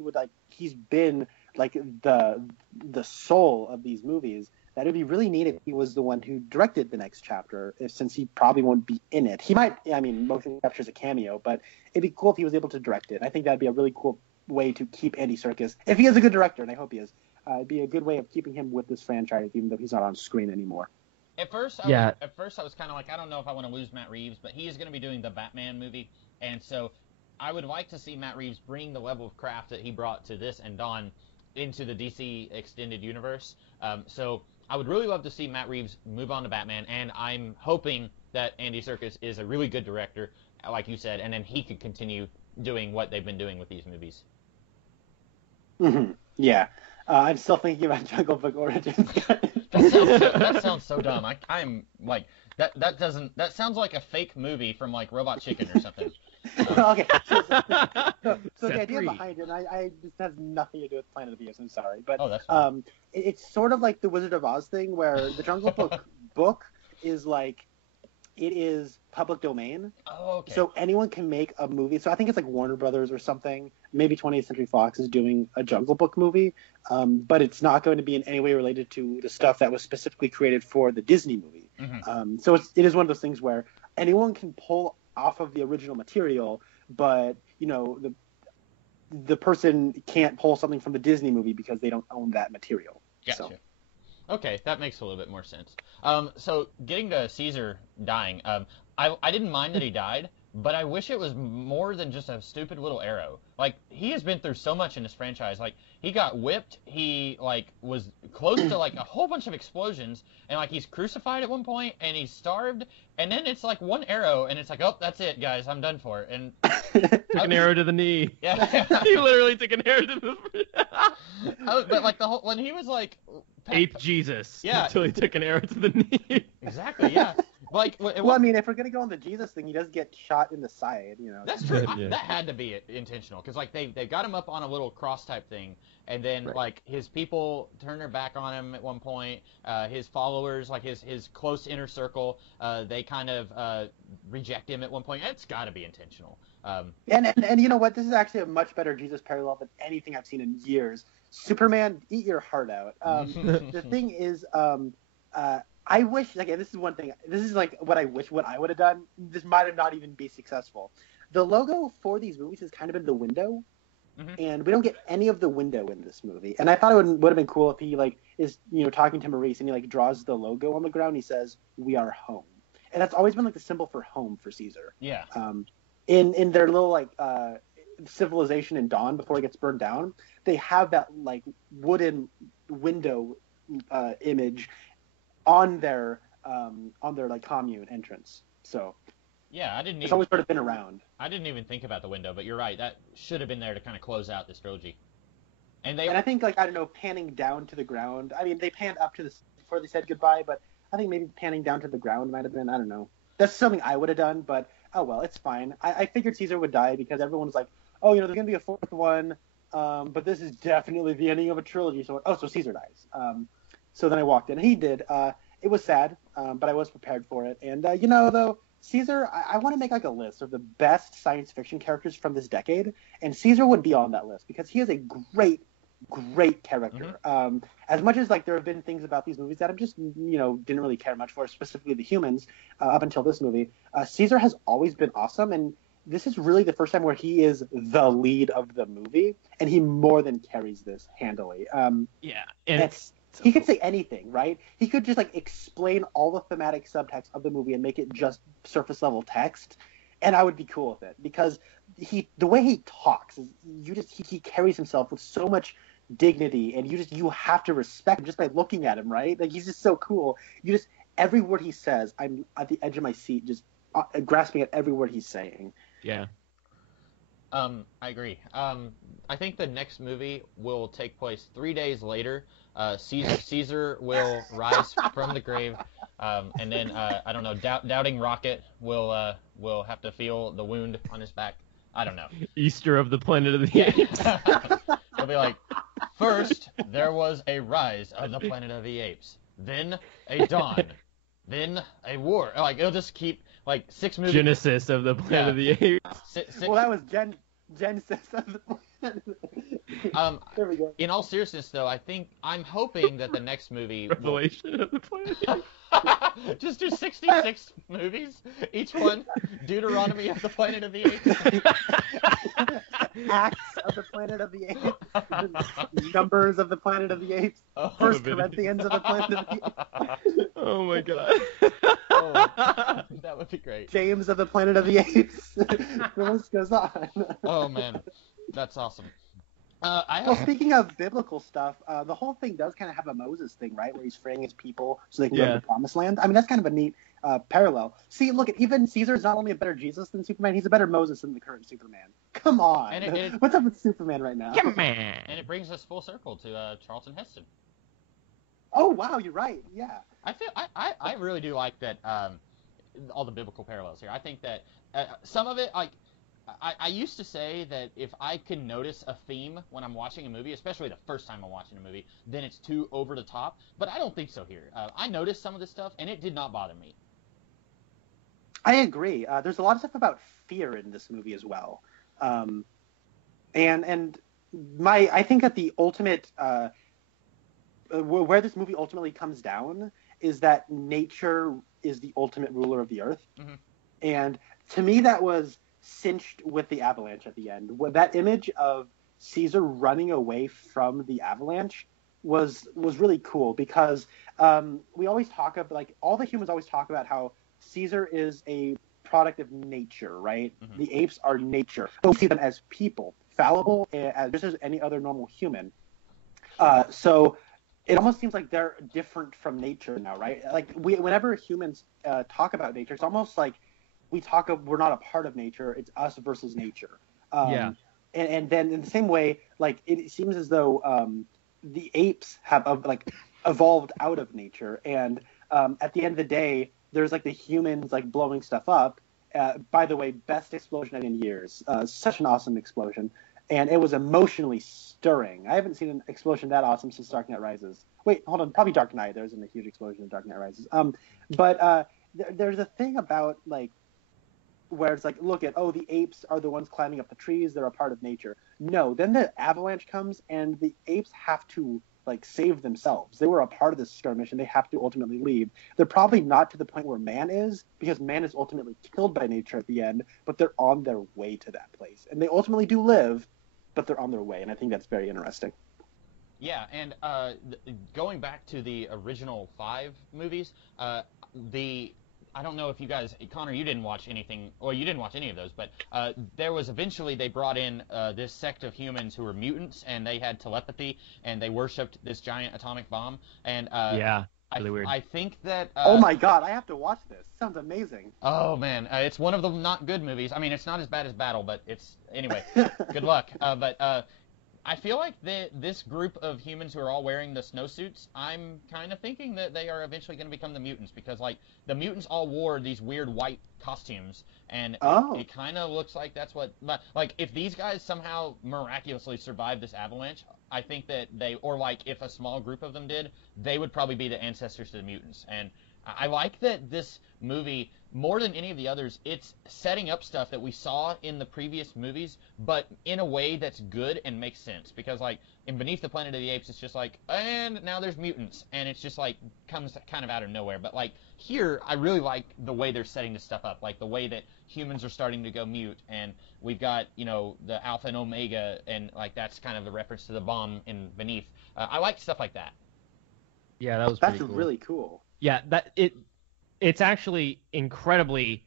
he's been like the soul of these movies, that would be really neat if he was the one who directed the next chapter, since he probably won't be in it. He might, motion capture is a cameo, but it'd be cool if he was able to direct it. I think that'd be a really cool way to keep Andy Serkis, if he is a good director, and I hope he is. It'd be a good way of keeping him with this franchise, even though he's not on screen anymore. At first, I was kind of like, I don't know if I want to lose Matt Reeves, but he is going to be doing the Batman movie, and so I would like to see Matt Reeves bring the level of craft that he brought to this and Dawn into the DC extended universe. So I would really love to see Matt Reeves move on to Batman, and I'm hoping that Andy Serkis is a really good director, like you said, and then he could continue doing what they've been doing with these movies. Mm-hmm. Yeah. I'm still thinking about Jungle Book Origins. That sounds so dumb. I'm like, that sounds like a fake movie from like Robot Chicken or something. Okay. So the idea behind it, and I this has nothing to do with Planet of the Apes, I'm sorry, but that's fine. It's sort of like the Wizard of Oz thing, where the Jungle Book is like, it is public domain. Oh, okay. So anyone can make a movie. So I think it's like Warner Brothers or something. Maybe 20th Century Fox is doing a Jungle Book movie, but it's not going to be in any way related to the stuff that was specifically created for the Disney movie. Mm-hmm. So it is one of those things where anyone can pull off of the original material, but the person can't pull something from the Disney movie because they don't own that material. Gotcha. So. Okay, that makes a little bit more sense. So getting to Caesar dying, I didn't mind that he died, but I wish it was more than just a stupid little arrow. Like, he has been through so much in this franchise. Like, he got whipped, he, like, was close to, like, a whole bunch of explosions, and, like, he's crucified at one point, and he's starved, and then it's, like, one arrow, and it's like, oh, that's it, guys, I'm done for. And Took an arrow to the knee. Yeah. He literally took an arrow to the But, like, when he was, like... Ape Jesus. Yeah. Until he took an arrow to the knee. Exactly, yeah. Like, Well, I mean, if we're gonna go on the Jesus thing, he does get shot in the side, you know. That's true. Yeah. That had to be intentional, because like they got him up on a little cross type thing, and then Right. like his people turn their back on him at one point. His followers, like his close inner circle, they kind of reject him at one point. It's got to be intentional. And you know what? This is actually a much better Jesus parallel than anything I've seen in years. Superman, eat your heart out. The thing is, I wish, like, this is one thing, this is like what I wish what I would have done. This might have not even be successful. The logo for these movies has kind of been the window, and we don't get any of the window in this movie. And I thought it would have been cool if he, like, is, you know, talking to Maurice, and he, like, draws the logo on the ground, he says, "We are home." And that's always been, like, the symbol for home for Caesar. Yeah. In their little, like, civilization in Dawn, before it gets burned down, they have that, like, wooden window image on their like commune entrance. So Yeah, it's always sort of been around. I didn't even think about the window, but you're right. That should have been there to kind of close out this trilogy. And I think, like, I don't know, panning down to the ground. I mean, they panned up to this before they said goodbye, but I think maybe panning down to the ground might have been. I don't know. That's something I would have done, but oh well, it's fine. I figured Caesar would die because everyone's like, oh, you know, there's gonna be a fourth one, but this is definitely the ending of a trilogy. So Caesar dies. So then I walked in, and he did. It was sad, but I was prepared for it. And, you know, though, Caesar, I want to make, like, a list of the best science fiction characters from this decade, and Caesar would be on that list because he is a great, great character. As much as, like, there have been things about these movies that I just, you know, didn't really care much for, specifically the humans, up until this movie, Caesar has always been awesome, and this is really the first time where he is the lead of the movie, and he more than carries this handily. Yeah. And he could say anything, right? He could just, like, explain all the thematic subtext of the movie and make it just surface level text, and I would be cool with it because the way he talks is he carries himself with so much dignity, and you have to respect him just by looking at him, right? Like, he's just so cool. Every word he says, I'm at the edge of my seat, just grasping at every word he's saying. yeah. I agree. I think the next movie will take place 3 days later. Caesar will rise from the grave, and then I don't know. Doubting Rocket will have to feel the wound on his back. I don't know. Easter of the Planet of the Apes. He'll be like, first there was a rise of the Planet of the Apes, then a dawn, then a war. Like, it'll just keep, like, 6 movies. Genesis of the Planet of the Apes. Well, that was Genesis of the Planet. There we go. In all seriousness, though, I'm hoping that the next movie Revelation of the Planet of the Apes. just do 66 movies, each one Deuteronomy of the Planet of the Apes. Acts of the Planet of the Apes. Numbers of the Planet of the Apes. First Corinthians of the Planet of the Apes. Oh my god. Oh, that would be great. James of the Planet of the Apes. The list goes on. Oh man, that's awesome. Well, speaking of biblical stuff, the whole thing does kind of have a Moses thing, right? Where he's freeing his people so they can go to the promised land. I mean, that's kind of a neat parallel. See, look, even Caesar is not only a better Jesus than Superman, he's a better Moses than the current Superman. Come on. What's up with Superman right now? Come on. And it brings us full circle to Charlton Heston. Oh, wow, you're right. Yeah. I really do like that, all the biblical parallels here. I think that some of it, like, I used to say that if I can notice a theme when I'm watching a movie, especially the first time I'm watching a movie, then it's too over the top. But I don't think so here. I noticed some of this stuff, and it did not bother me. I agree. There's a lot of stuff about fear in this movie as well. And I think that the ultimate, where this movie ultimately comes down is that nature is the ultimate ruler of the earth. Mm-hmm. And to me, that was cinched with the avalanche at the end. That image of Caesar running away from the avalanche was really cool because we always talk about, like, all the humans always talk about how Caesar is a product of nature, right? Mhm. The apes are nature. So we see them as people, fallible, just as any other normal human. So it almost seems like they're different from nature now, right? Like whenever humans talk about nature, it's almost like we're not a part of nature. It's us versus nature. Yeah. And then in the same way, like it seems as though the apes have like evolved out of nature, and at the end of the day, there's like the humans like blowing stuff up. By the way, best explosion in years. Such an awesome explosion. And it was emotionally stirring. I haven't seen an explosion that awesome since Dark Knight Rises. Wait, hold on. Probably Dark Knight. There wasn't a huge explosion in Dark Knight Rises. But there's a thing about, like, where it's like, look at, the apes are the ones climbing up the trees. They're a part of nature. No, then the avalanche comes, and the apes have to, like, save themselves. They were a part of this skirmish, and they have to ultimately leave. They're probably not to the point where man is, because man is ultimately killed by nature at the end, but they're on their way to that place. And they ultimately do live, but they're on their way, and I think that's very interesting. Yeah, and going back to the original 5 movies, I don't know if you guys, Connor, you didn't watch anything, or you didn't watch any of those, but there was eventually, they brought in this sect of humans who were mutants, and they had telepathy, and they worshipped this giant atomic bomb, and Yeah, really weird. I think that... oh my god, I have to watch this. Sounds amazing. Oh man, it's one of the not good movies. I mean, it's not as bad as Battle, but it's... Anyway, good luck. But I feel like this group of humans who are all wearing the snowsuits, I'm kind of thinking that they are eventually going to become the mutants, because, like, the mutants all wore these weird white costumes, and it kind of looks like that's what... Like, if these guys somehow miraculously survive this avalanche, I think that or, like, if a small group of them did, they would probably be the ancestors to the mutants. And I like that this movie, more than any of the others, it's setting up stuff that we saw in the previous movies, but in a way that's good and makes sense. Because, like, in Beneath the Planet of the Apes, it's just like, and now there's mutants, and it's just, like, comes kind of out of nowhere. But, like, here, I really like the way they're setting this stuff up, like the way that humans are starting to go mute, and we've got, the Alpha and Omega, and, like, that's kind of the reference to the bomb in Beneath. I like stuff like that. Yeah, that was That's pretty cool. really cool. Yeah, it's actually incredibly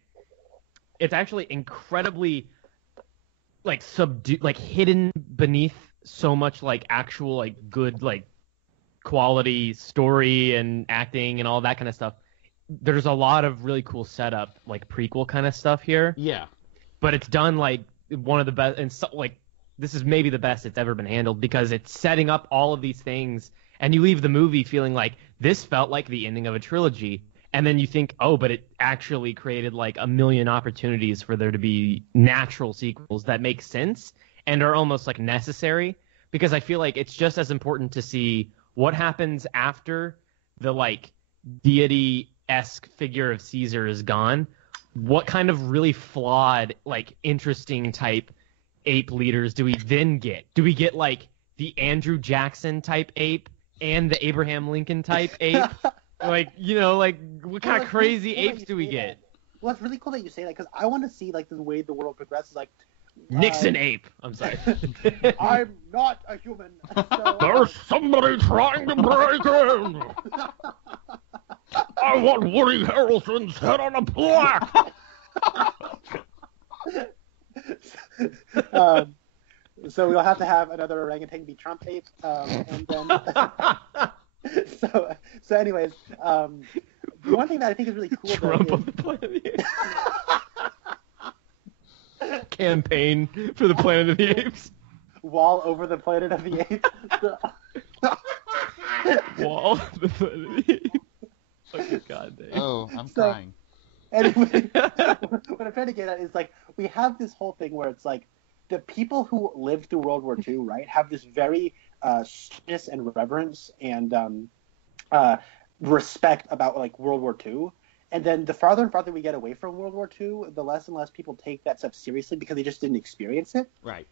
like subdued, like hidden beneath so much like actual like good like quality story and acting and all that kind of stuff. There's a lot of really cool setup, like prequel kind of stuff here. Yeah. But it's done like one of the best, and so, like this is maybe the best it's ever been handled, because it's setting up all of these things, and you leave the movie feeling like this felt like the ending of a trilogy. And then you think, but it actually created like a million opportunities for there to be natural sequels that make sense and are almost like necessary, because I feel like it's just as important to see what happens after the like deity-esque figure of Caesar is gone. What kind of really flawed, like interesting type ape leaders do we then get? Do we get like the Andrew Jackson type ape and the Abraham Lincoln type ape? Like, like what kind of crazy apes do we get? Well, it's really cool that you say that, because I want to see like the way the world progresses. Like Nixon ape. I'm sorry. I'm not a human. So, there's somebody trying to break in. I want Woody Harrelson's head on a plaque. So we'll have to have another orangutan be Trump ape, and then. So anyways, the one thing that I think is really cool Trump on the Planet of the Apes. Campaign for the Planet of the Apes. Wall over the Planet of the Apes. Wall of the Planet of the Apes. Fucking goddamn. Oh, I'm crying. Anyway, what I'm trying to get at is like we have this whole thing where it's like the people who lived through World War II, right, have this very strictness and reverence and respect about like World War II. And then the farther and farther we get away from World War II, the less and less people take that stuff seriously because they just didn't experience it. Right.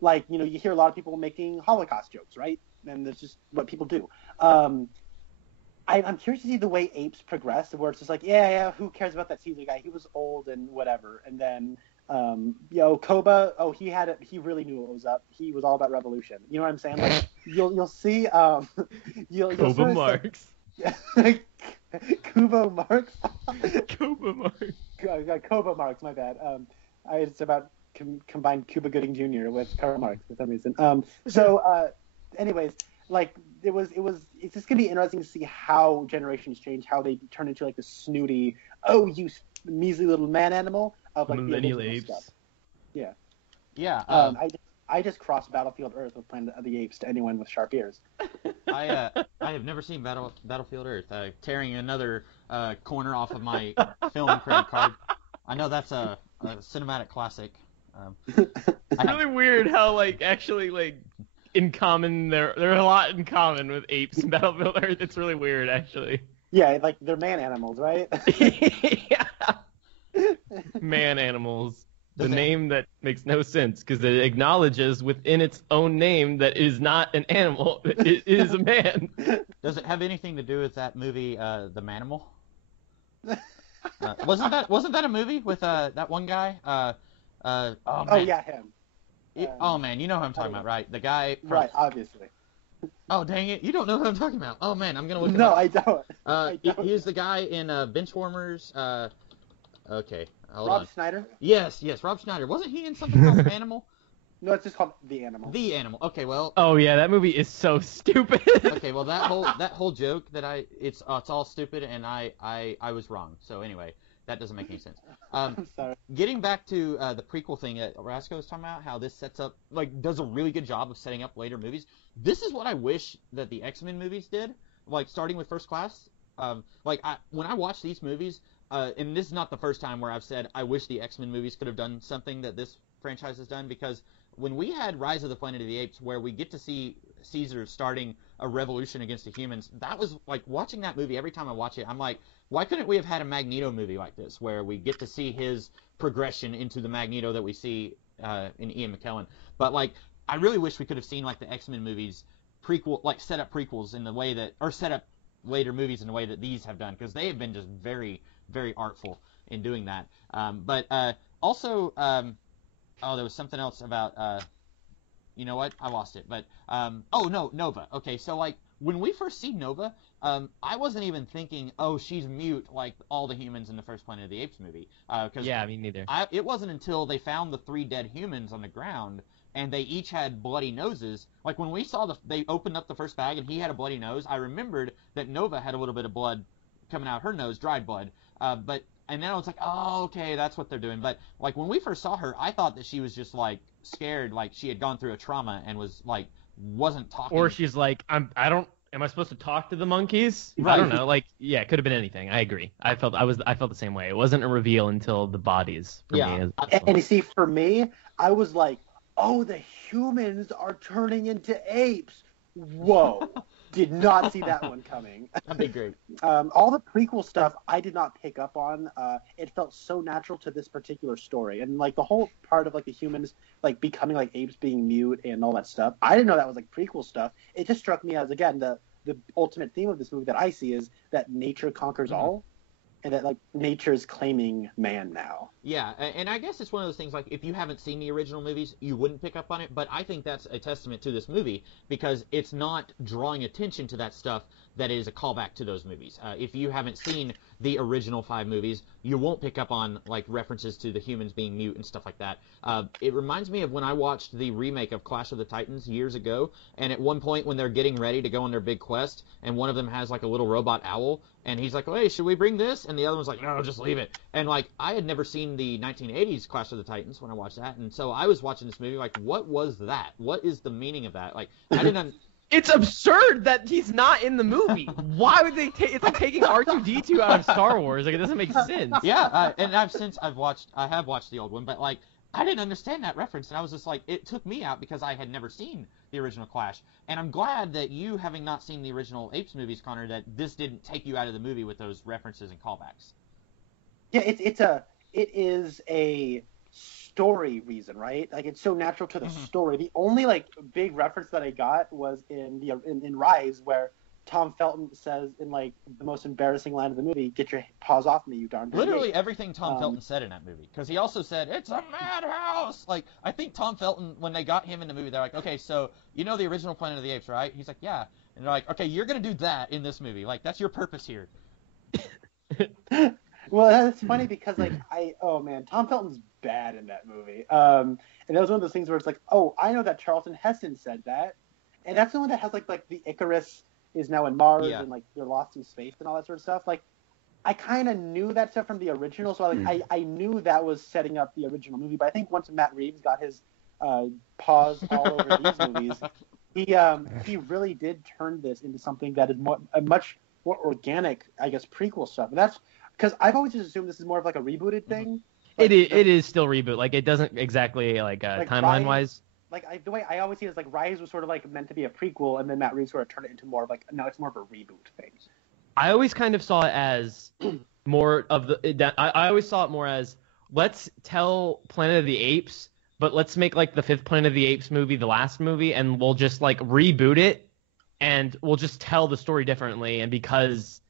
Like, you hear a lot of people making Holocaust jokes, right? And that's just what people do. I'm curious to see the way Apes progress, where it's just like, yeah, who cares about that Caesar guy? He was old and whatever. And then, Koba, he really knew what was up. He was all about revolution. You know what I'm saying? Like, you'll see, Koba Marx. Yeah, Kubo Marx. Kubo Marx. Kobo Marx, my bad. It's about combined Cuba Gooding Jr. with Karl Marx for some reason. Anyways, like it's just gonna be interesting to see how generations change, how they turn into like the snooty, oh you measly little man animal of like Millennial the apes. stuff. Yeah. Yeah. I just crossed Battlefield Earth with Planet of the Apes to anyone with sharp ears. I have never seen Battlefield Earth. Tearing another corner off of my film credit card. I know that's a cinematic classic. It's really weird how in common there are a lot in common with apes and Battlefield Earth. It's really weird actually. Yeah, like they're man animals, right? Yeah. Man animals. The name that makes no sense because it acknowledges within its own name that it is not an animal. It is a man. Does it have anything to do with that movie, The Manimal? Wasn't that a movie with that one guy? Oh yeah, him. Oh man, you know who I'm talking about, right? The guy. Right, obviously. Oh dang it! You don't know who I'm talking about. Oh man, I'm gonna look. No, up. I don't. He was the guy in Benchwarmers. Okay. Hold Rob on. Schneider? Yes, Rob Schneider. Wasn't he in something called Animal? No, it's just called The Animal. The Animal. Okay, well. Oh yeah, that movie is so stupid. Okay, well that whole joke that it's all stupid and I was wrong. So anyway, that doesn't make any sense. I'm sorry. Getting back to the prequel thing that Rasco was talking about, how this sets up does a really good job of setting up later movies. This is what I wish that the X-Men movies did. Starting with First Class. When I watch these movies. And this is not the first time where I've said I wish the X-Men movies could have done something that this franchise has done, because when we had Rise of the Planet of the Apes, where we get to see Caesar starting a revolution against the humans, that was watching that movie. Every time I watch it, I'm like, why couldn't we have had a Magneto movie like this, where we get to see his progression into the Magneto that we see in Ian McKellen? But I really wish we could have seen the X-Men movies set up prequels in the way that, or set up later movies in the way that these have done, because they have been just very, very artful in doing that. Also, there was something else about, you know what? I lost it. But, Nova. Okay, so, when we first see Nova, I wasn't even thinking, oh, she's mute like all the humans in the first Planet of the Apes movie. Yeah, me neither. It wasn't until they found the 3 dead humans on the ground, and they each had bloody noses. When we saw they opened up the first bag and he had a bloody nose, I remembered that Nova had a little bit of blood coming out her nose, dried blood. And then I was like, oh, okay, that's what they're doing. But when we first saw her, I thought that she was just scared, she had gone through a trauma and was wasn't talking. Or she's am I supposed to talk to the monkeys? Right. I don't know. Yeah, it could have been anything. I agree. I felt the same way. It wasn't a reveal until the bodies for me. And you see, for me, I was like, oh, the humans are turning into apes. Whoa. Did not see that one coming. That'd be great. All the prequel stuff I did not pick up on. It felt so natural to this particular story. And the whole part of the humans becoming apes, being mute and all that stuff. I didn't know that was prequel stuff. It just struck me as, again, the ultimate theme of this movie that I see is that nature conquers all. And that nature is claiming man now. Yeah, and I guess it's one of those things if you haven't seen the original movies, you wouldn't pick up on it. But I think that's a testament to this movie, because it's not drawing attention to that stuff that is a callback to those movies. If you haven't seen the original 5 movies, you won't pick up on references to the humans being mute and stuff like that. It reminds me of when I watched the remake of Clash of the Titans years ago, and at one point when they're getting ready to go on their big quest, and one of them has a little robot owl, and he's like, oh, hey, should we bring this? And the other one's like, no, just leave it. And I had never seen the 1980s Clash of the Titans when I watched that, and so I was watching this movie what was that? What is the meaning of that? I didn't. It's absurd that he's not in the movie. Why would they take? It's like taking R2-D2 out of Star Wars. It doesn't make sense. Yeah, and I have watched the old one, but I didn't understand that reference, and I was just it took me out because I had never seen the original Clash. And I'm glad that you, having not seen the original Apes movies, Connor, that this didn't take you out of the movie with those references and callbacks. Yeah, it is a story reason, right? It's so natural to the story. The only big reference that I got was in Rise, where Tom Felton says in the most embarrassing line of the movie, "Get your paws off me, you darn dirty Literally ape." everything Tom Felton said in that movie, because he also said it's a madhouse. I think Tom Felton, when they got him in the movie, they're like, okay, so you know the original Planet of the Apes, right? He's like, yeah, and they're like, okay, you're gonna do that in this movie. That's your purpose here. Well, that's funny because oh man, Tom Felton's bad in that movie. And that was one of those things where it's like, oh, I know that Charlton Heston said that, and that's the one that has like the Icarus is now in Mars and like they're lost in space and all that sort of stuff. Like, I kind of knew that stuff from the original, so I knew that was setting up the original movie. But I think once Matt Reeves got his paws all over these movies, he really did turn this into something that is a much more organic, I guess, prequel stuff. And that's because I've always just assumed this is more of like a rebooted thing. It is still reboot. Like, it doesn't exactly timeline wise. The way I always see it is like Rise was sort of like meant to be a prequel, and then Matt Reeves sort of turned it into more of like, no, it's more of a reboot thing. I always kind of saw it as more of I always saw it more as, let's tell Planet of the Apes, but let's make like the fifth Planet of the Apes movie the last movie, and we'll just like reboot it, and we'll just tell the story differently. And because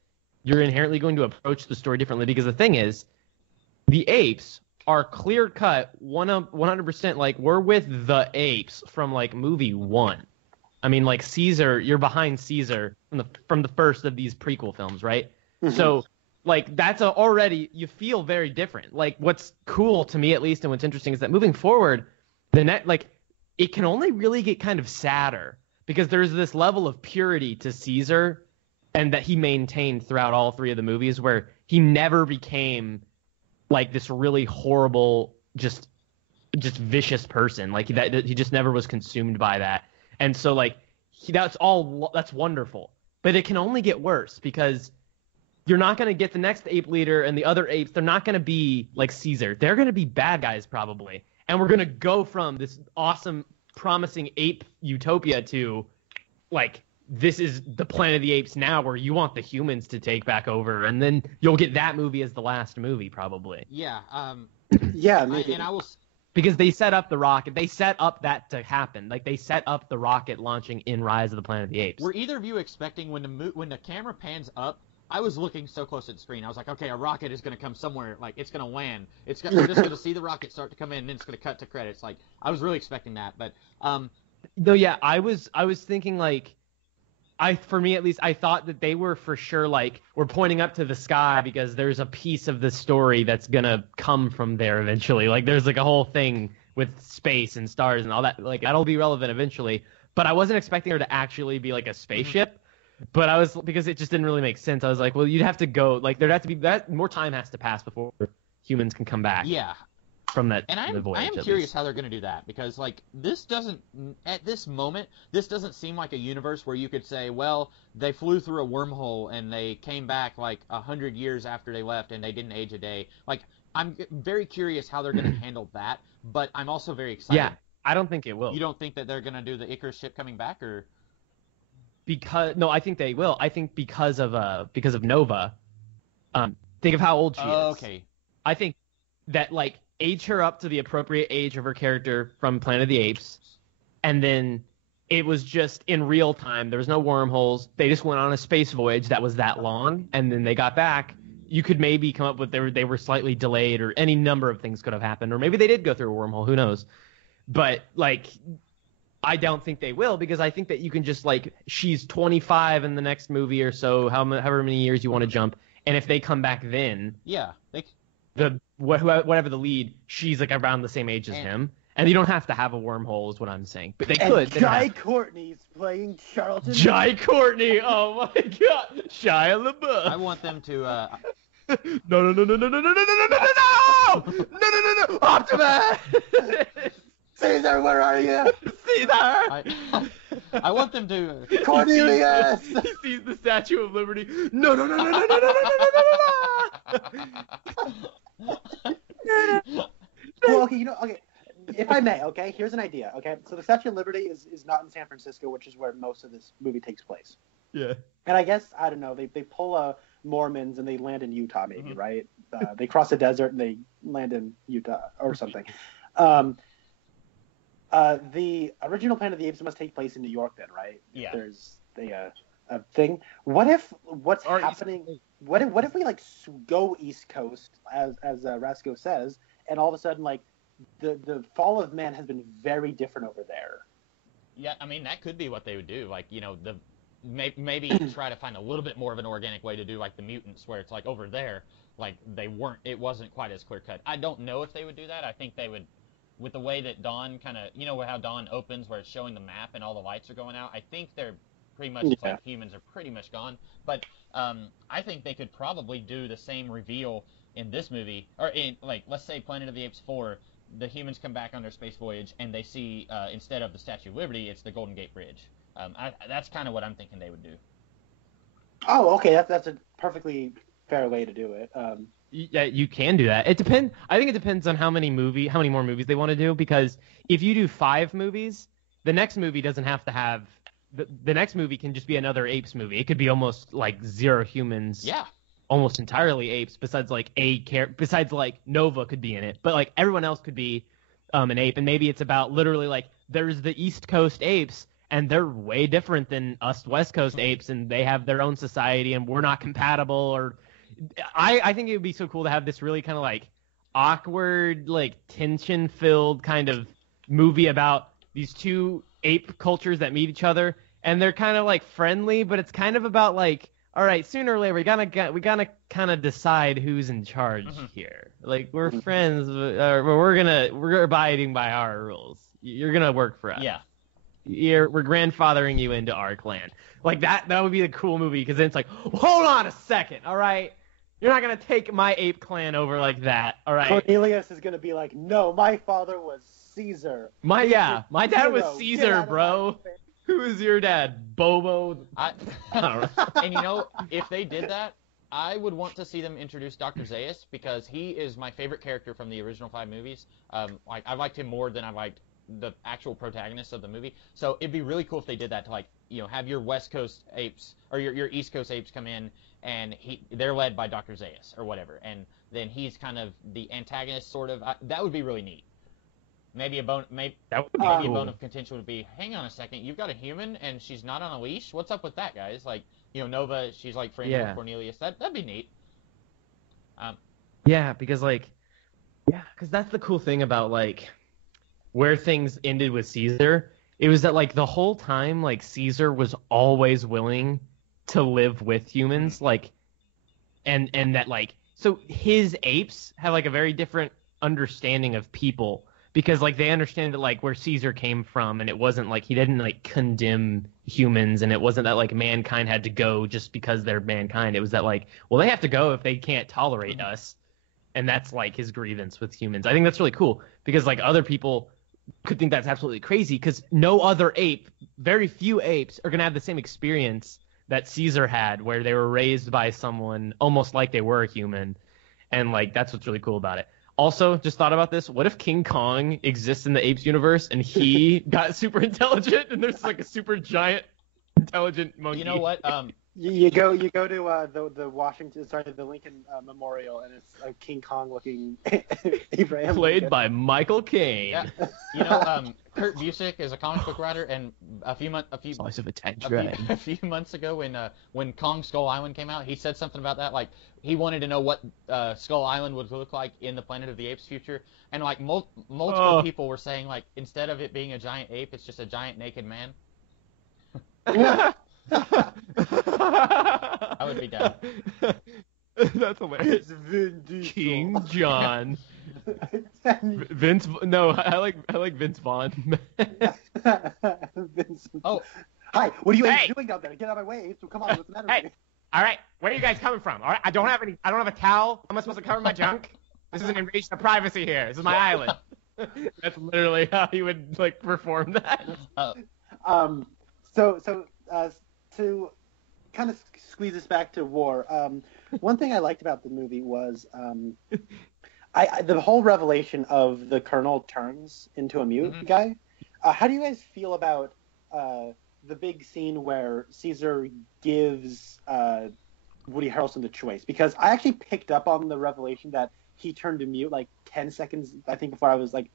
you're inherently going to approach the story differently, because the thing is, the apes are clear cut 100% like, we're with the apes from like movie 1. I mean, like, Caesar, you're behind Caesar from the first of these prequel films, right? Mm-hmm. So, like, that's already, you feel very different. Like, what's cool to me, at least, and what's interesting is that moving forward, it can only really get kind of sadder, because there's this level of purity to Caesar, and that he maintained throughout all 3 of the movies, where he never became like this really horrible, just vicious person. Like, he just never was consumed by that. And so, like, that's wonderful. But it can only get worse, because you're not going to get the next ape leader and the other apes. They're not going to be like Caesar. They're going to be bad guys, probably. And we're going to go from this awesome, promising ape utopia to, like, this is the Planet of the Apes now, where you want the humans to take back over. And then you'll get that movie as the last movie, probably. Yeah. Yeah, maybe. Because they set up the rocket. They set up that to happen. Like, they set up the rocket launching in Rise of the Planet of the Apes. Were either of you expecting when the camera pans up? I was looking so close at the screen. I was like, okay, a rocket is going to come somewhere. Like, it's going to land. We're just going to see the rocket start to come in, and then it's going to cut to credits. Like, I was really expecting that. But no, yeah, I was thinking, like, for me at least, I thought that they were for sure, like, we're pointing up to the sky because there's a piece of the story that's gonna come from there eventually. Like, there's like a whole thing with space and stars and all that. Like, that'll be relevant eventually. But I wasn't expecting her to actually be like a spaceship. But because it just didn't really make sense. I was like, well, you'd have to go, like, there'd have to be more time has to pass before humans can come back. Yeah. From that, and I am curious how they're going to do that, because, like, at this moment, this doesn't seem like a universe where you could say, well, they flew through a wormhole and they came back like 100 years after they left and they didn't age a day. Like, I'm very curious how they're going to handle that, but I'm also very excited. Yeah, I don't think it will. You don't think that they're going to do the Icarus ship coming back, or? No, I think they will. I think because of Nova. Think of how old she is. Okay. I think that, like, age her up to the appropriate age of her character from Planet of the Apes, and then it was just in real time. There was no wormholes. They just went on a space voyage that was that long, and then they got back. You could maybe come up with they were slightly delayed, or any number of things could have happened, or maybe they did go through a wormhole. Who knows? But, like, I don't think they will, because I think that you can just, like, she's 25 in the next movie or so, however many years you want to jump, and if they come back then, yeah, whatever the lead, she's like around the same age as him, and you don't have to have a wormhole, is what I'm saying. But they could. Jai Courtney's playing Charlton. Jai Courtney, oh my God, Shia LaBeouf. I want them to. No, Optimus! Caesar, where are you? Caesar! I want them to. Cornelius! He sees the Statue of Liberty. No. Well, okay, if I may, okay, here's an idea, okay? So the Statue of Liberty is not in San Francisco, which is where most of this movie takes place. Yeah. And I guess, I don't know, they pull Mormons and they land in Utah, maybe, right? They cross the desert and they land in Utah or something. The original Planet of the Apes must take place in New York then, right? Yeah. There's a thing. What if happening? What if we, like, go East Coast, as Rasco says, and all of a sudden, like, the fall of man has been very different over there. Yeah, I mean, that could be what they would do. Like, maybe try to find a little bit more of an organic way to do like the mutants, where it's like over there, like it wasn't quite as clear cut. I don't know if they would do that. I think they would, with the way that Dawn kind of, how Dawn opens, where it's showing the map and all the lights are going out. I think they're pretty much, it's like humans are pretty much gone. But I think they could probably do the same reveal in this movie, or in, like, let's say Planet of the Apes 4, the humans come back on their space voyage and they see, instead of the Statue of Liberty, it's the Golden Gate Bridge. That's kind of what I'm thinking they would do. Oh, okay, that's a perfectly fair way to do it. Yeah, you can do that. I think it depends on how many more movies they want to do, because if you do 5 movies, the next movie doesn't have to have the next movie can just be another Apes movie. It could be almost like zero humans. Yeah. Almost entirely apes, besides like besides like Nova could be in it, but like everyone else could be an ape, and maybe it's about literally like there's the East Coast apes and they're way different than us West Coast apes, and they have their own society and we're not compatible. Or I think it would be so cool to have this really kind of like awkward, like tension filled kind of movie about these two ape cultures that meet each other, and they're kind of like friendly, but it's kind of about like, all right, sooner or later we gotta kind of decide who's in charge here. Like, we're friends, we're abiding by our rules. You're gonna work for us. Yeah. We're grandfathering you into our clan. Like that would be the cool movie, because then it's like, hold on a second, all right? You're not gonna take my ape clan over like that, all right? Cornelius is gonna be like, no, my father was Caesar. My dad was Get Caesar, out of bro. my face. Who is your dad? Bobo? I don't know. And if they did that, I would want to see them introduce Dr. Zaius, because he is my favorite character from the original 5 movies. Like, I liked him more than I liked the actual protagonist of the movie. So it'd be really cool if they did that, to like, have your West Coast apes or your East Coast apes come in, and they're led by Dr. Zaius or whatever, and then he's kind of the antagonist, sort of. That would be really neat. Maybe a bone of contention would be, hang on a second, you've got a human and she's not on a leash? What's up with that, guys? Like, Nova, she's like friends with Cornelius. That'd be neat. Because that's the cool thing about like where things ended with Caesar. It was that like the whole time, like, Caesar was always willing to live with humans, like, and that like, so his apes have like a very different understanding of people, because like they understand that like where Caesar came from, and it wasn't like he didn't like condemn humans, and it wasn't that like mankind had to go just because they're mankind. It was that like, well, they have to go if they can't tolerate us, and that's like his grievance with humans. I think that's really cool, because like other people could think that's absolutely crazy, because no other ape, very few apes, are gonna have the same experience that Caesar had, where they were raised by someone almost like they were a human, and like that's what's really cool about it. Also, just thought about this. What if King Kong exists in the Apes universe and he got super intelligent, and there's like a super giant intelligent monkey? You know what? You go to the Lincoln Memorial, and it's a King Kong looking Abraham Played Lincoln. by Michael Caine. Yeah. Kurt Busiek is a comic book writer, and a few months ago, when Kong Skull Island came out, he said something about that. Like, he wanted to know what Skull Island would look like in the Planet of the Apes future, and like multiple people were saying, like, instead of it being a giant ape, it's just a giant naked man. I would be down. That's hilarious. King John. Vince. No, I like Vince Vaughn. Vince. Oh, hi. What are you doing down there? Get out of my way. So come on. What's the matter with you? All right. Where are you guys coming from? All right. I don't have a towel. How am I supposed to cover my junk? This is an invasion of privacy here. This is my island. That's literally how he would like perform that. So to kind of squeeze this back to war, one thing I liked about the movie was the whole revelation of the Colonel turns into a mute guy. How do you guys feel about the big scene where Caesar gives Woody Harrelson the choice? Because I actually picked up on the revelation that he turned to mute like 10 seconds, I think,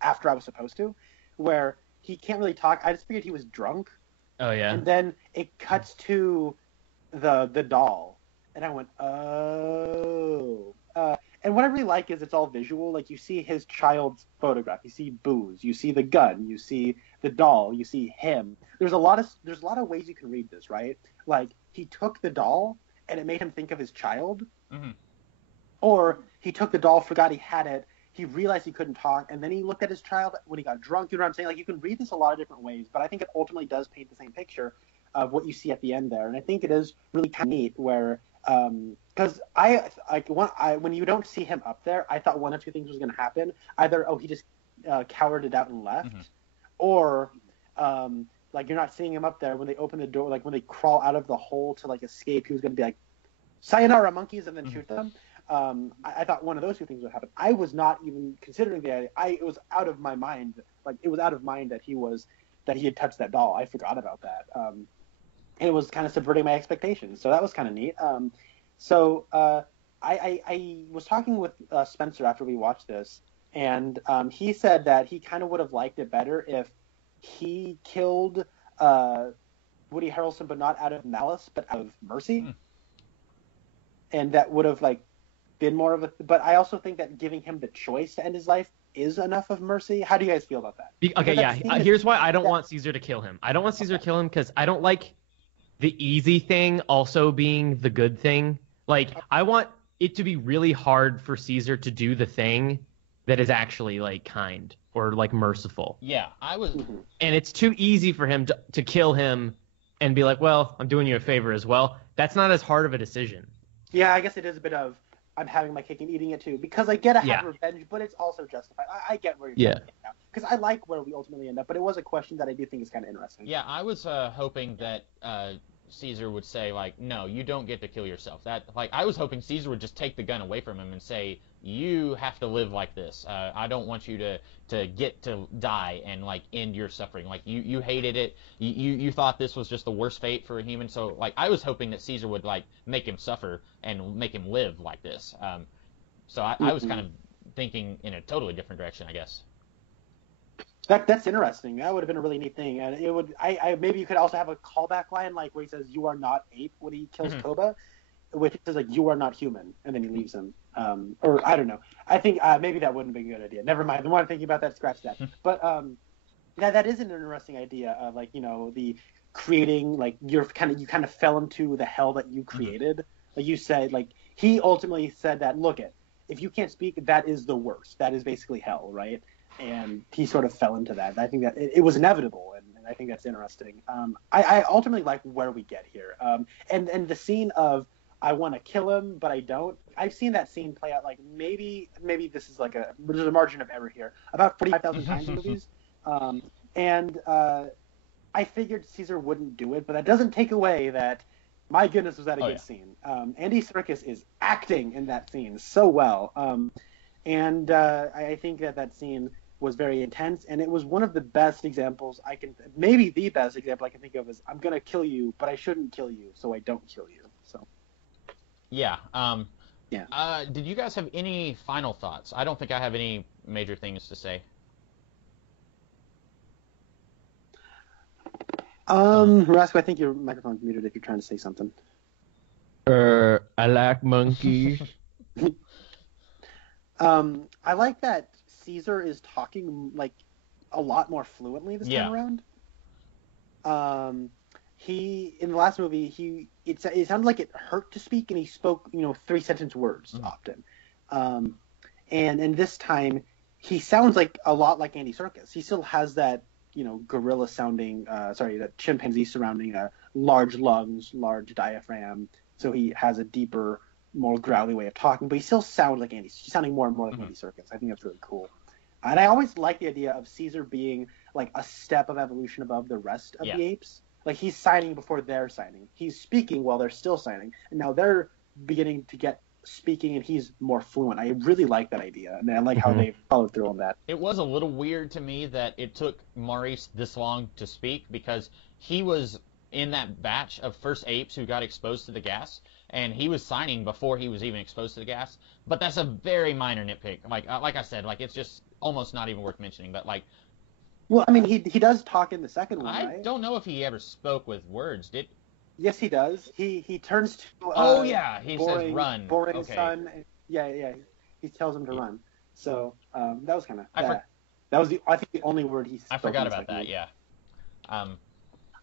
after I was supposed to, where he can't really talk. I just figured he was drunk. Oh yeah. And then it cuts to the doll, and I went, oh. And what I really like is it's all visual. Like, you see his child's photograph, you see Booze, you see the gun, you see the doll, you see him. There's a lot of ways you can read this, right? Like, he took the doll and it made him think of his child, or he took the doll, forgot he had it, he realized he couldn't talk, and then he looked at his child when he got drunk. You know what I'm saying? Like, you can read this a lot of different ways, but I think it ultimately does paint the same picture of what you see at the end there. And I think it is really kind of neat where, because when you don't see him up there, I thought one of two things was going to happen. Either, he just cowarded out and left, or like, you're not seeing him up there when they open the door, like when they crawl out of the hole to like escape, he was going to be like, sayonara monkeys, and then shoot them. I thought one of those two things would happen. I was not even considering the idea. It was out of my mind. Like, it was out of mind that he had touched that doll. I forgot about that. It was kind of subverting my expectations. So that was kind of neat. I was talking with Spencer after we watched this, and he said that he kind of would have liked it better if he killed Woody Harrelson, but not out of malice, but out of mercy. And that would have like been more of a. But I also think that giving him the choice to end his life is enough of mercy. How do you guys feel about that? Okay, yeah. Here's why I don't want Caesar to kill him. I don't want Caesar to kill him because I don't like the easy thing also being the good thing. Like, I want it to be really hard for Caesar to do the thing that is actually like kind or like merciful. Yeah, I was. And it's too easy for him to kill him and be like, well, I'm doing you a favor as well. That's not as hard of a decision. Yeah, I guess it is a bit of I'm having my cake and eating it too, because I get to have revenge, but it's also justified. I get where you're going now, because I like where we ultimately end up, but it was a question that I do think is kind of interesting. Yeah, I was hoping that Caesar would say, like, no, you don't get to kill yourself. That, like, I was hoping Caesar would just take the gun away from him and say, you have to live like this. I don't want you to get to die and, like, end your suffering. Like, you hated it. You thought this was just the worst fate for a human. So, like, I was hoping that Caesar would, like, make him suffer and make him live like this. So I was kind of thinking in a totally different direction, I guess. That's interesting. That would have been a really neat thing, and it would. Maybe you could also have a callback line like where he says, "You are not ape" when he kills Koba, which says like "You are not human," and then he leaves him. Or I don't know. I think maybe that wouldn't be a good idea. Never mind. The more I'm thinking about that, scratch that. But that is an interesting idea of like, you know, the creating, like you kind of fell into the hell that you created. Like you said, like he ultimately said that, look, if you can't speak, that is the worst. That is basically hell, right? And he sort of fell into that. I think that it was inevitable, and I think that's interesting. I ultimately like where we get here, and the scene of I want to kill him, but I don't. I've seen that scene play out like maybe this is like there's a margin of error here, about 45,000 times in movies, and I figured Caesar wouldn't do it, but that doesn't take away that. My goodness, was that a good scene? Andy Serkis is acting in that scene so well, and I think that scene was very intense, and it was one of the best examples maybe the best example I can think of is I'm gonna kill you, but I shouldn't kill you, so I don't kill you. So. Yeah. Did you guys have any final thoughts? I don't think I have any major things to say. Rasco, I think your microphone's muted if you're trying to say something. I like monkeys. I like that Caesar is talking like a lot more fluently this time around. He in the last movie it sounded like it hurt to speak, and he spoke 3-sentence words often. And this time he sounds like a lot like Andy Serkis. He still has that gorilla sounding that chimpanzee surrounding large lungs, large diaphragm. So he has a deeper, more growly way of talking, but he still sounds like Andy. He's sounding more and more like Andy Serkis. I think that's really cool. And I always like the idea of Caesar being like a step of evolution above the rest of the apes. Like he's signing before they're signing. He's speaking while they're still signing. And now they're beginning to get speaking and he's more fluent. I really like that idea. And I like how they followed through on that. It was a little weird to me that it took Maurice this long to speak because he was in that batch of first apes who got exposed to the gas, and he was signing before he was even exposed to the gas. But that's a very minor nitpick. Like I said, like it's just almost not even worth mentioning. But like, well, I mean, he does talk in the second one, right? I don't know if he ever spoke with words. Did? Yes, he does. He turns to. He says run. Boring okay. son. Yeah. He tells him to run. So that was kind of I think the only word he spoke. I forgot in the about second that. movie. Yeah.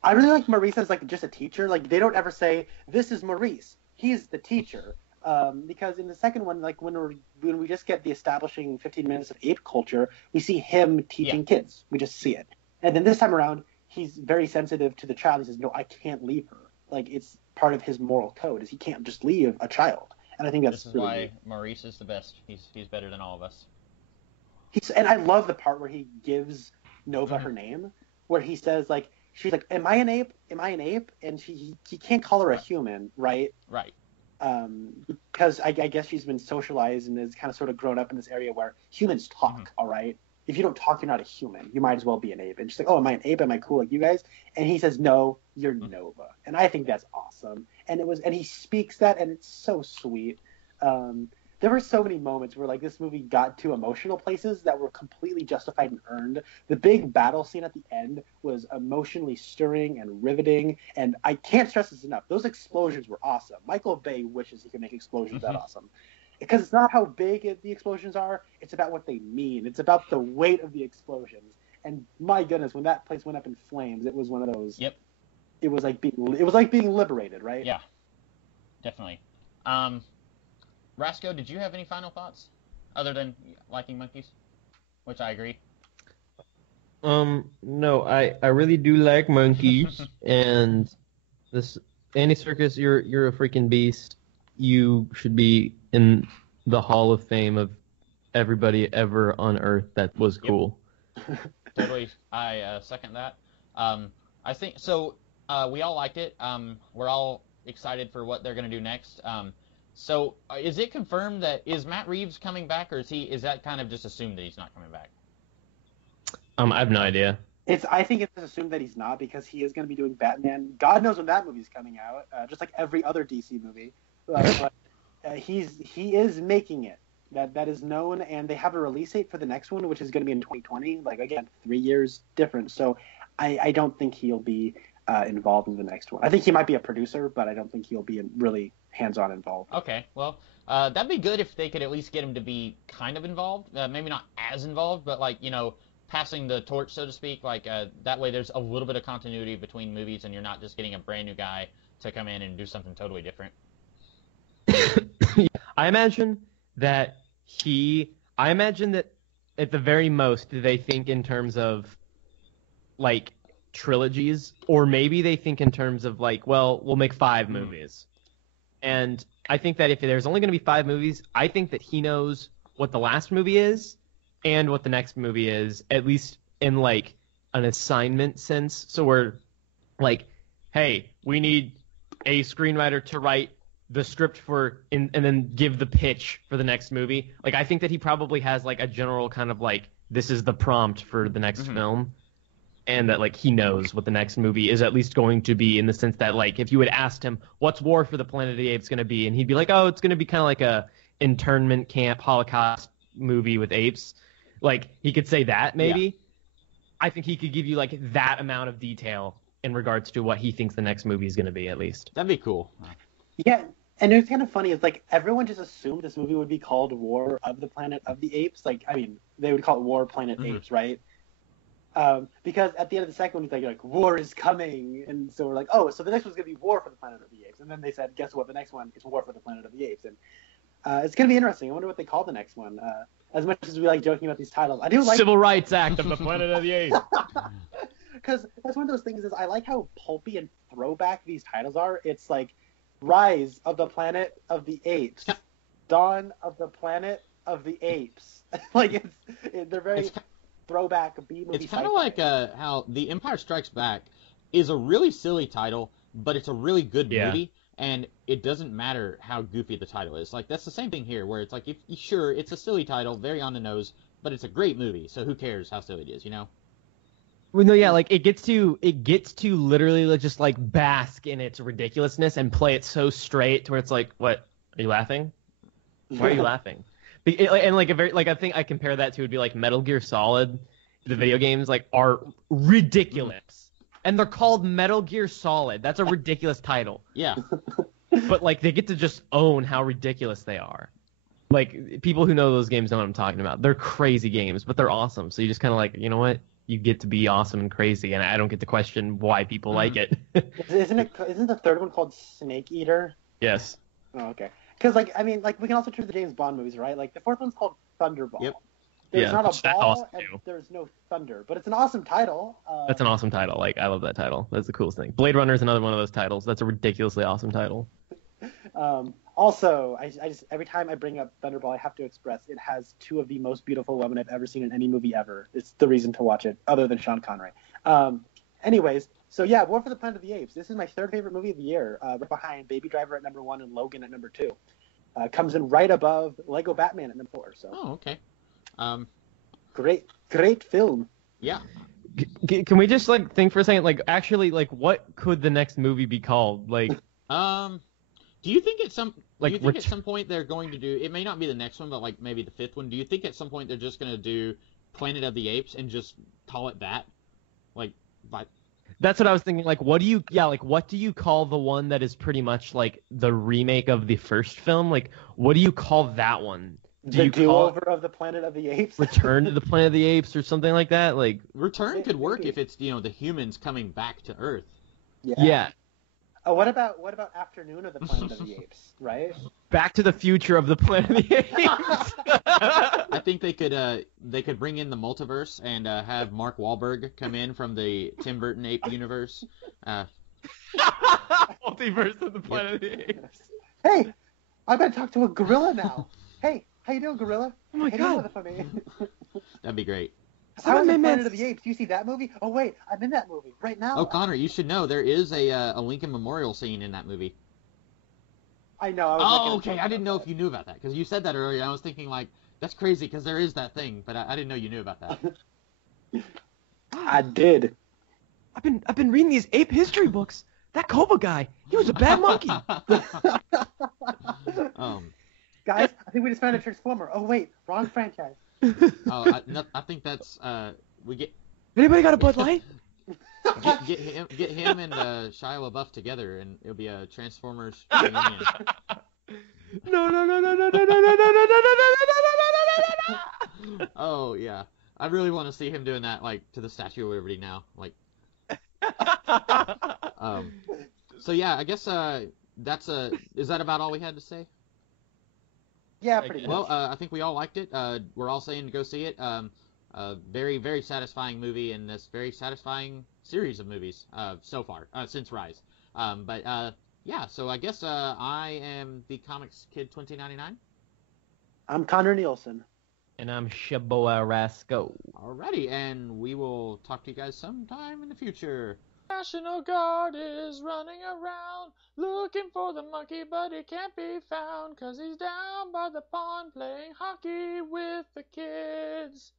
I really like Maurice as like just a teacher. Like they don't ever say this is Maurice. He's the teacher. Because in the second one, like when we just get the establishing 15 minutes of ape culture, we see him teaching kids. We just see it. And then this time around, he's very sensitive to the child. He says, "No, I can't leave her." Like it's part of his moral code is he can't just leave a child. And I think that's this is really why neat. Maurice is the best. He's better than all of us. And I love the part where he gives Nova her name, where he says like she's like, "Am I an ape? Am I an ape?" And he can't call her a human, right? Right. Because I guess she's been socialized and has kind of sort of grown up in this area where humans talk, all right? If you don't talk, you're not a human. You might as well be an ape. And she's like, "Oh, am I an ape? Am I cool like you guys?" And he says, "No, you're Nova." And I think that's awesome. And he speaks that, and it's so sweet. There were so many moments where like this movie got to emotional places that were completely justified and earned. The big battle scene at the end was emotionally stirring and riveting, and I can't stress this enough. Those explosions were awesome. Michael Bay wishes he could make explosions that awesome. Because it's not how big the explosions are, it's about what they mean. It's about the weight of the explosions. And my goodness, when that place went up in flames, it was one of those. Yep. It was like being liberated, right? Yeah. Definitely. Rasco, did you have any final thoughts other than liking monkeys? Which I agree. No, I really do like monkeys, and this Andy Serkis, you're a freaking beast. You should be in the Hall of Fame of everybody ever on Earth that was cool. Totally, I second that. I think so. We all liked it. We're all excited for what they're gonna do next. So is it confirmed that is Matt Reeves coming back, or is that kind of just assumed that he's not coming back? I have no idea. I think it's assumed that he's not because he is going to be doing Batman. God knows when that movie's coming out, just like every other DC movie. But he is making it. That is known, and they have a release date for the next one, which is going to be in 2020. Like again, 3 years different. So I don't think he'll be involved in the next one. I think he might be a producer, but I don't think he'll be really hands-on involved. Okay, well, that'd be good if they could at least get him to be kind of involved. Maybe not as involved, but like passing the torch, so to speak. Like that way, there's a little bit of continuity between movies, and you're not just getting a brand new guy to come in and do something totally different. I imagine that at the very most they think in terms of like trilogies, or maybe they think in terms of like, well, we'll make 5 movies. And I think that if there's only going to be 5 movies, I think that he knows what the last movie is and what the next movie is, at least in like an assignment sense. So we're like, hey, we need a screenwriter to write the script and then give the pitch for the next movie. Like, I think that he probably has like a general kind of like, this is the prompt for the next film. And that like he knows what the next movie is at least going to be, in the sense that like if you had asked him what's War for the Planet of the Apes going to be, and he'd be like, oh, it's going to be kind of like a internment camp Holocaust movie with apes, like he could say that maybe. Yeah. I think he could give you like that amount of detail in regards to what he thinks the next movie is going to be, at least. That'd be cool. Yeah, and it's kind of funny. It's like everyone just assumed this movie would be called War of the Planet of the Apes. Like, I mean, they would call it War Planet Apes, right? Because at the end of the second one, it's like war is coming, and so we're like, oh, so the next one's gonna be War for the Planet of the Apes, and then they said, guess what? The next one is War for the Planet of the Apes, and it's gonna be interesting. I wonder what they call the next one. As much as we like joking about these titles, I do like Civil Rights Act of the Planet of the Apes. Because that's one of those things is I like how pulpy and throwback these titles are. It's like Rise of the Planet of the Apes, Dawn of the Planet of the Apes. Like they're very throwback B movie. It's kind of like how The Empire Strikes Back is a really silly title, but it's a really good movie, and it doesn't matter how goofy the title is. Like that's the same thing here, where it's like, sure, it's a silly title, very on the nose, but it's a great movie, so who cares how silly it is, Well, no, yeah, like it gets to literally just like bask in its ridiculousness and play it so straight to where it's like, what? Are you laughing? Why are you laughing? And like I think I compare that to would be like Metal Gear Solid. The video games like are ridiculous, and they're called Metal Gear Solid. That's a ridiculous title. Yeah. But like they get to just own how ridiculous they are. Like, people who know those games know what I'm talking about. They're crazy games, but they're awesome. So you just kind of like, you know what? You get to be awesome and crazy, and I don't get to question why people like it. Isn't the third one called Snake Eater? Yes. Oh, okay. Because, like, I mean, like, we can also turn to the James Bond movies, right? Like, the fourth one's called Thunderball. Yep. There's Yeah, not which a that's ball, awesome, and too. there's no thunder. But it's an awesome title. That's an awesome title. Like, I love that title. That's the coolest thing. Blade Runner is another one of those titles. That's a ridiculously awesome title. Also, I just every time I bring up Thunderball, I have to express it has two of the most beautiful women I've ever seen in any movie ever. It's the reason to watch it, other than Sean Connery. Anyways, so yeah, War for the Planet of the Apes. This is my third favorite movie of the year, right behind Baby Driver at number 1 and Logan at number 2. Comes in right above Lego Batman at number 4. So. Oh, okay. Great film. Yeah. Can we just like think for a second? Like, actually, like, what could the next movie be called? Like, do you think at some Like, at some point they're going to do? It may not be the next one, but like maybe the fifth one. Do you think at some point they're just going to do Planet of the Apes and just call it that? Like, that's what I was thinking. Like, what do you call the one that is pretty much like the remake of the first film? Like, what do you call that one? Do you call do-over of the Planet of the Apes? Return to the Planet of the Apes or something like that? Like, Return could work if it's the humans coming back to Earth. yeah. What about Afternoon of the Planet of the Apes? Right? Back to the Future of the Planet of the Apes. I think they could bring in the multiverse and have Mark Wahlberg come in from the Tim Burton Ape universe. Multiverse of the Planet of the Apes. Hey, I'm gonna talk to a gorilla now. Hey, how you doing, gorilla? Oh my God. That'd be great. I was in Planet of the Apes. Do you see that movie? Oh wait, I'm in that movie right now. Oh, Connor, you should know there is a Lincoln Memorial scene in that movie. I know. Okay. I didn't know if you knew about that because you said that earlier. I was thinking like that's crazy because there is that thing, but I didn't know you knew about that. I did. I've been reading these ape history books. That Koba guy, he was a bad monkey. Guys, I think we just found a Transformer. Oh wait, wrong franchise. I think that's we get. Anybody got a Bud Light? Get him and Shia LaBeouf together, and it'll be a Transformers reunion. No. Oh yeah, I really want to see him doing that, like to the Statue of Liberty now, like. So yeah, I guess that's is that about all we had to say? Yeah, pretty much. Well, I think we all liked it. We're all saying to go see it. Very, very satisfying movie in this very satisfying series of movies so far since Rise. Yeah, so I guess I am the Comics Kid 2099. I'm Connor Nielsen. And I'm Shaboa Rasco. Alrighty, and we will talk to you guys sometime in the future. National Guard is running around looking for the monkey, but he can't be found 'cause he's down by the pond playing hockey with the kids.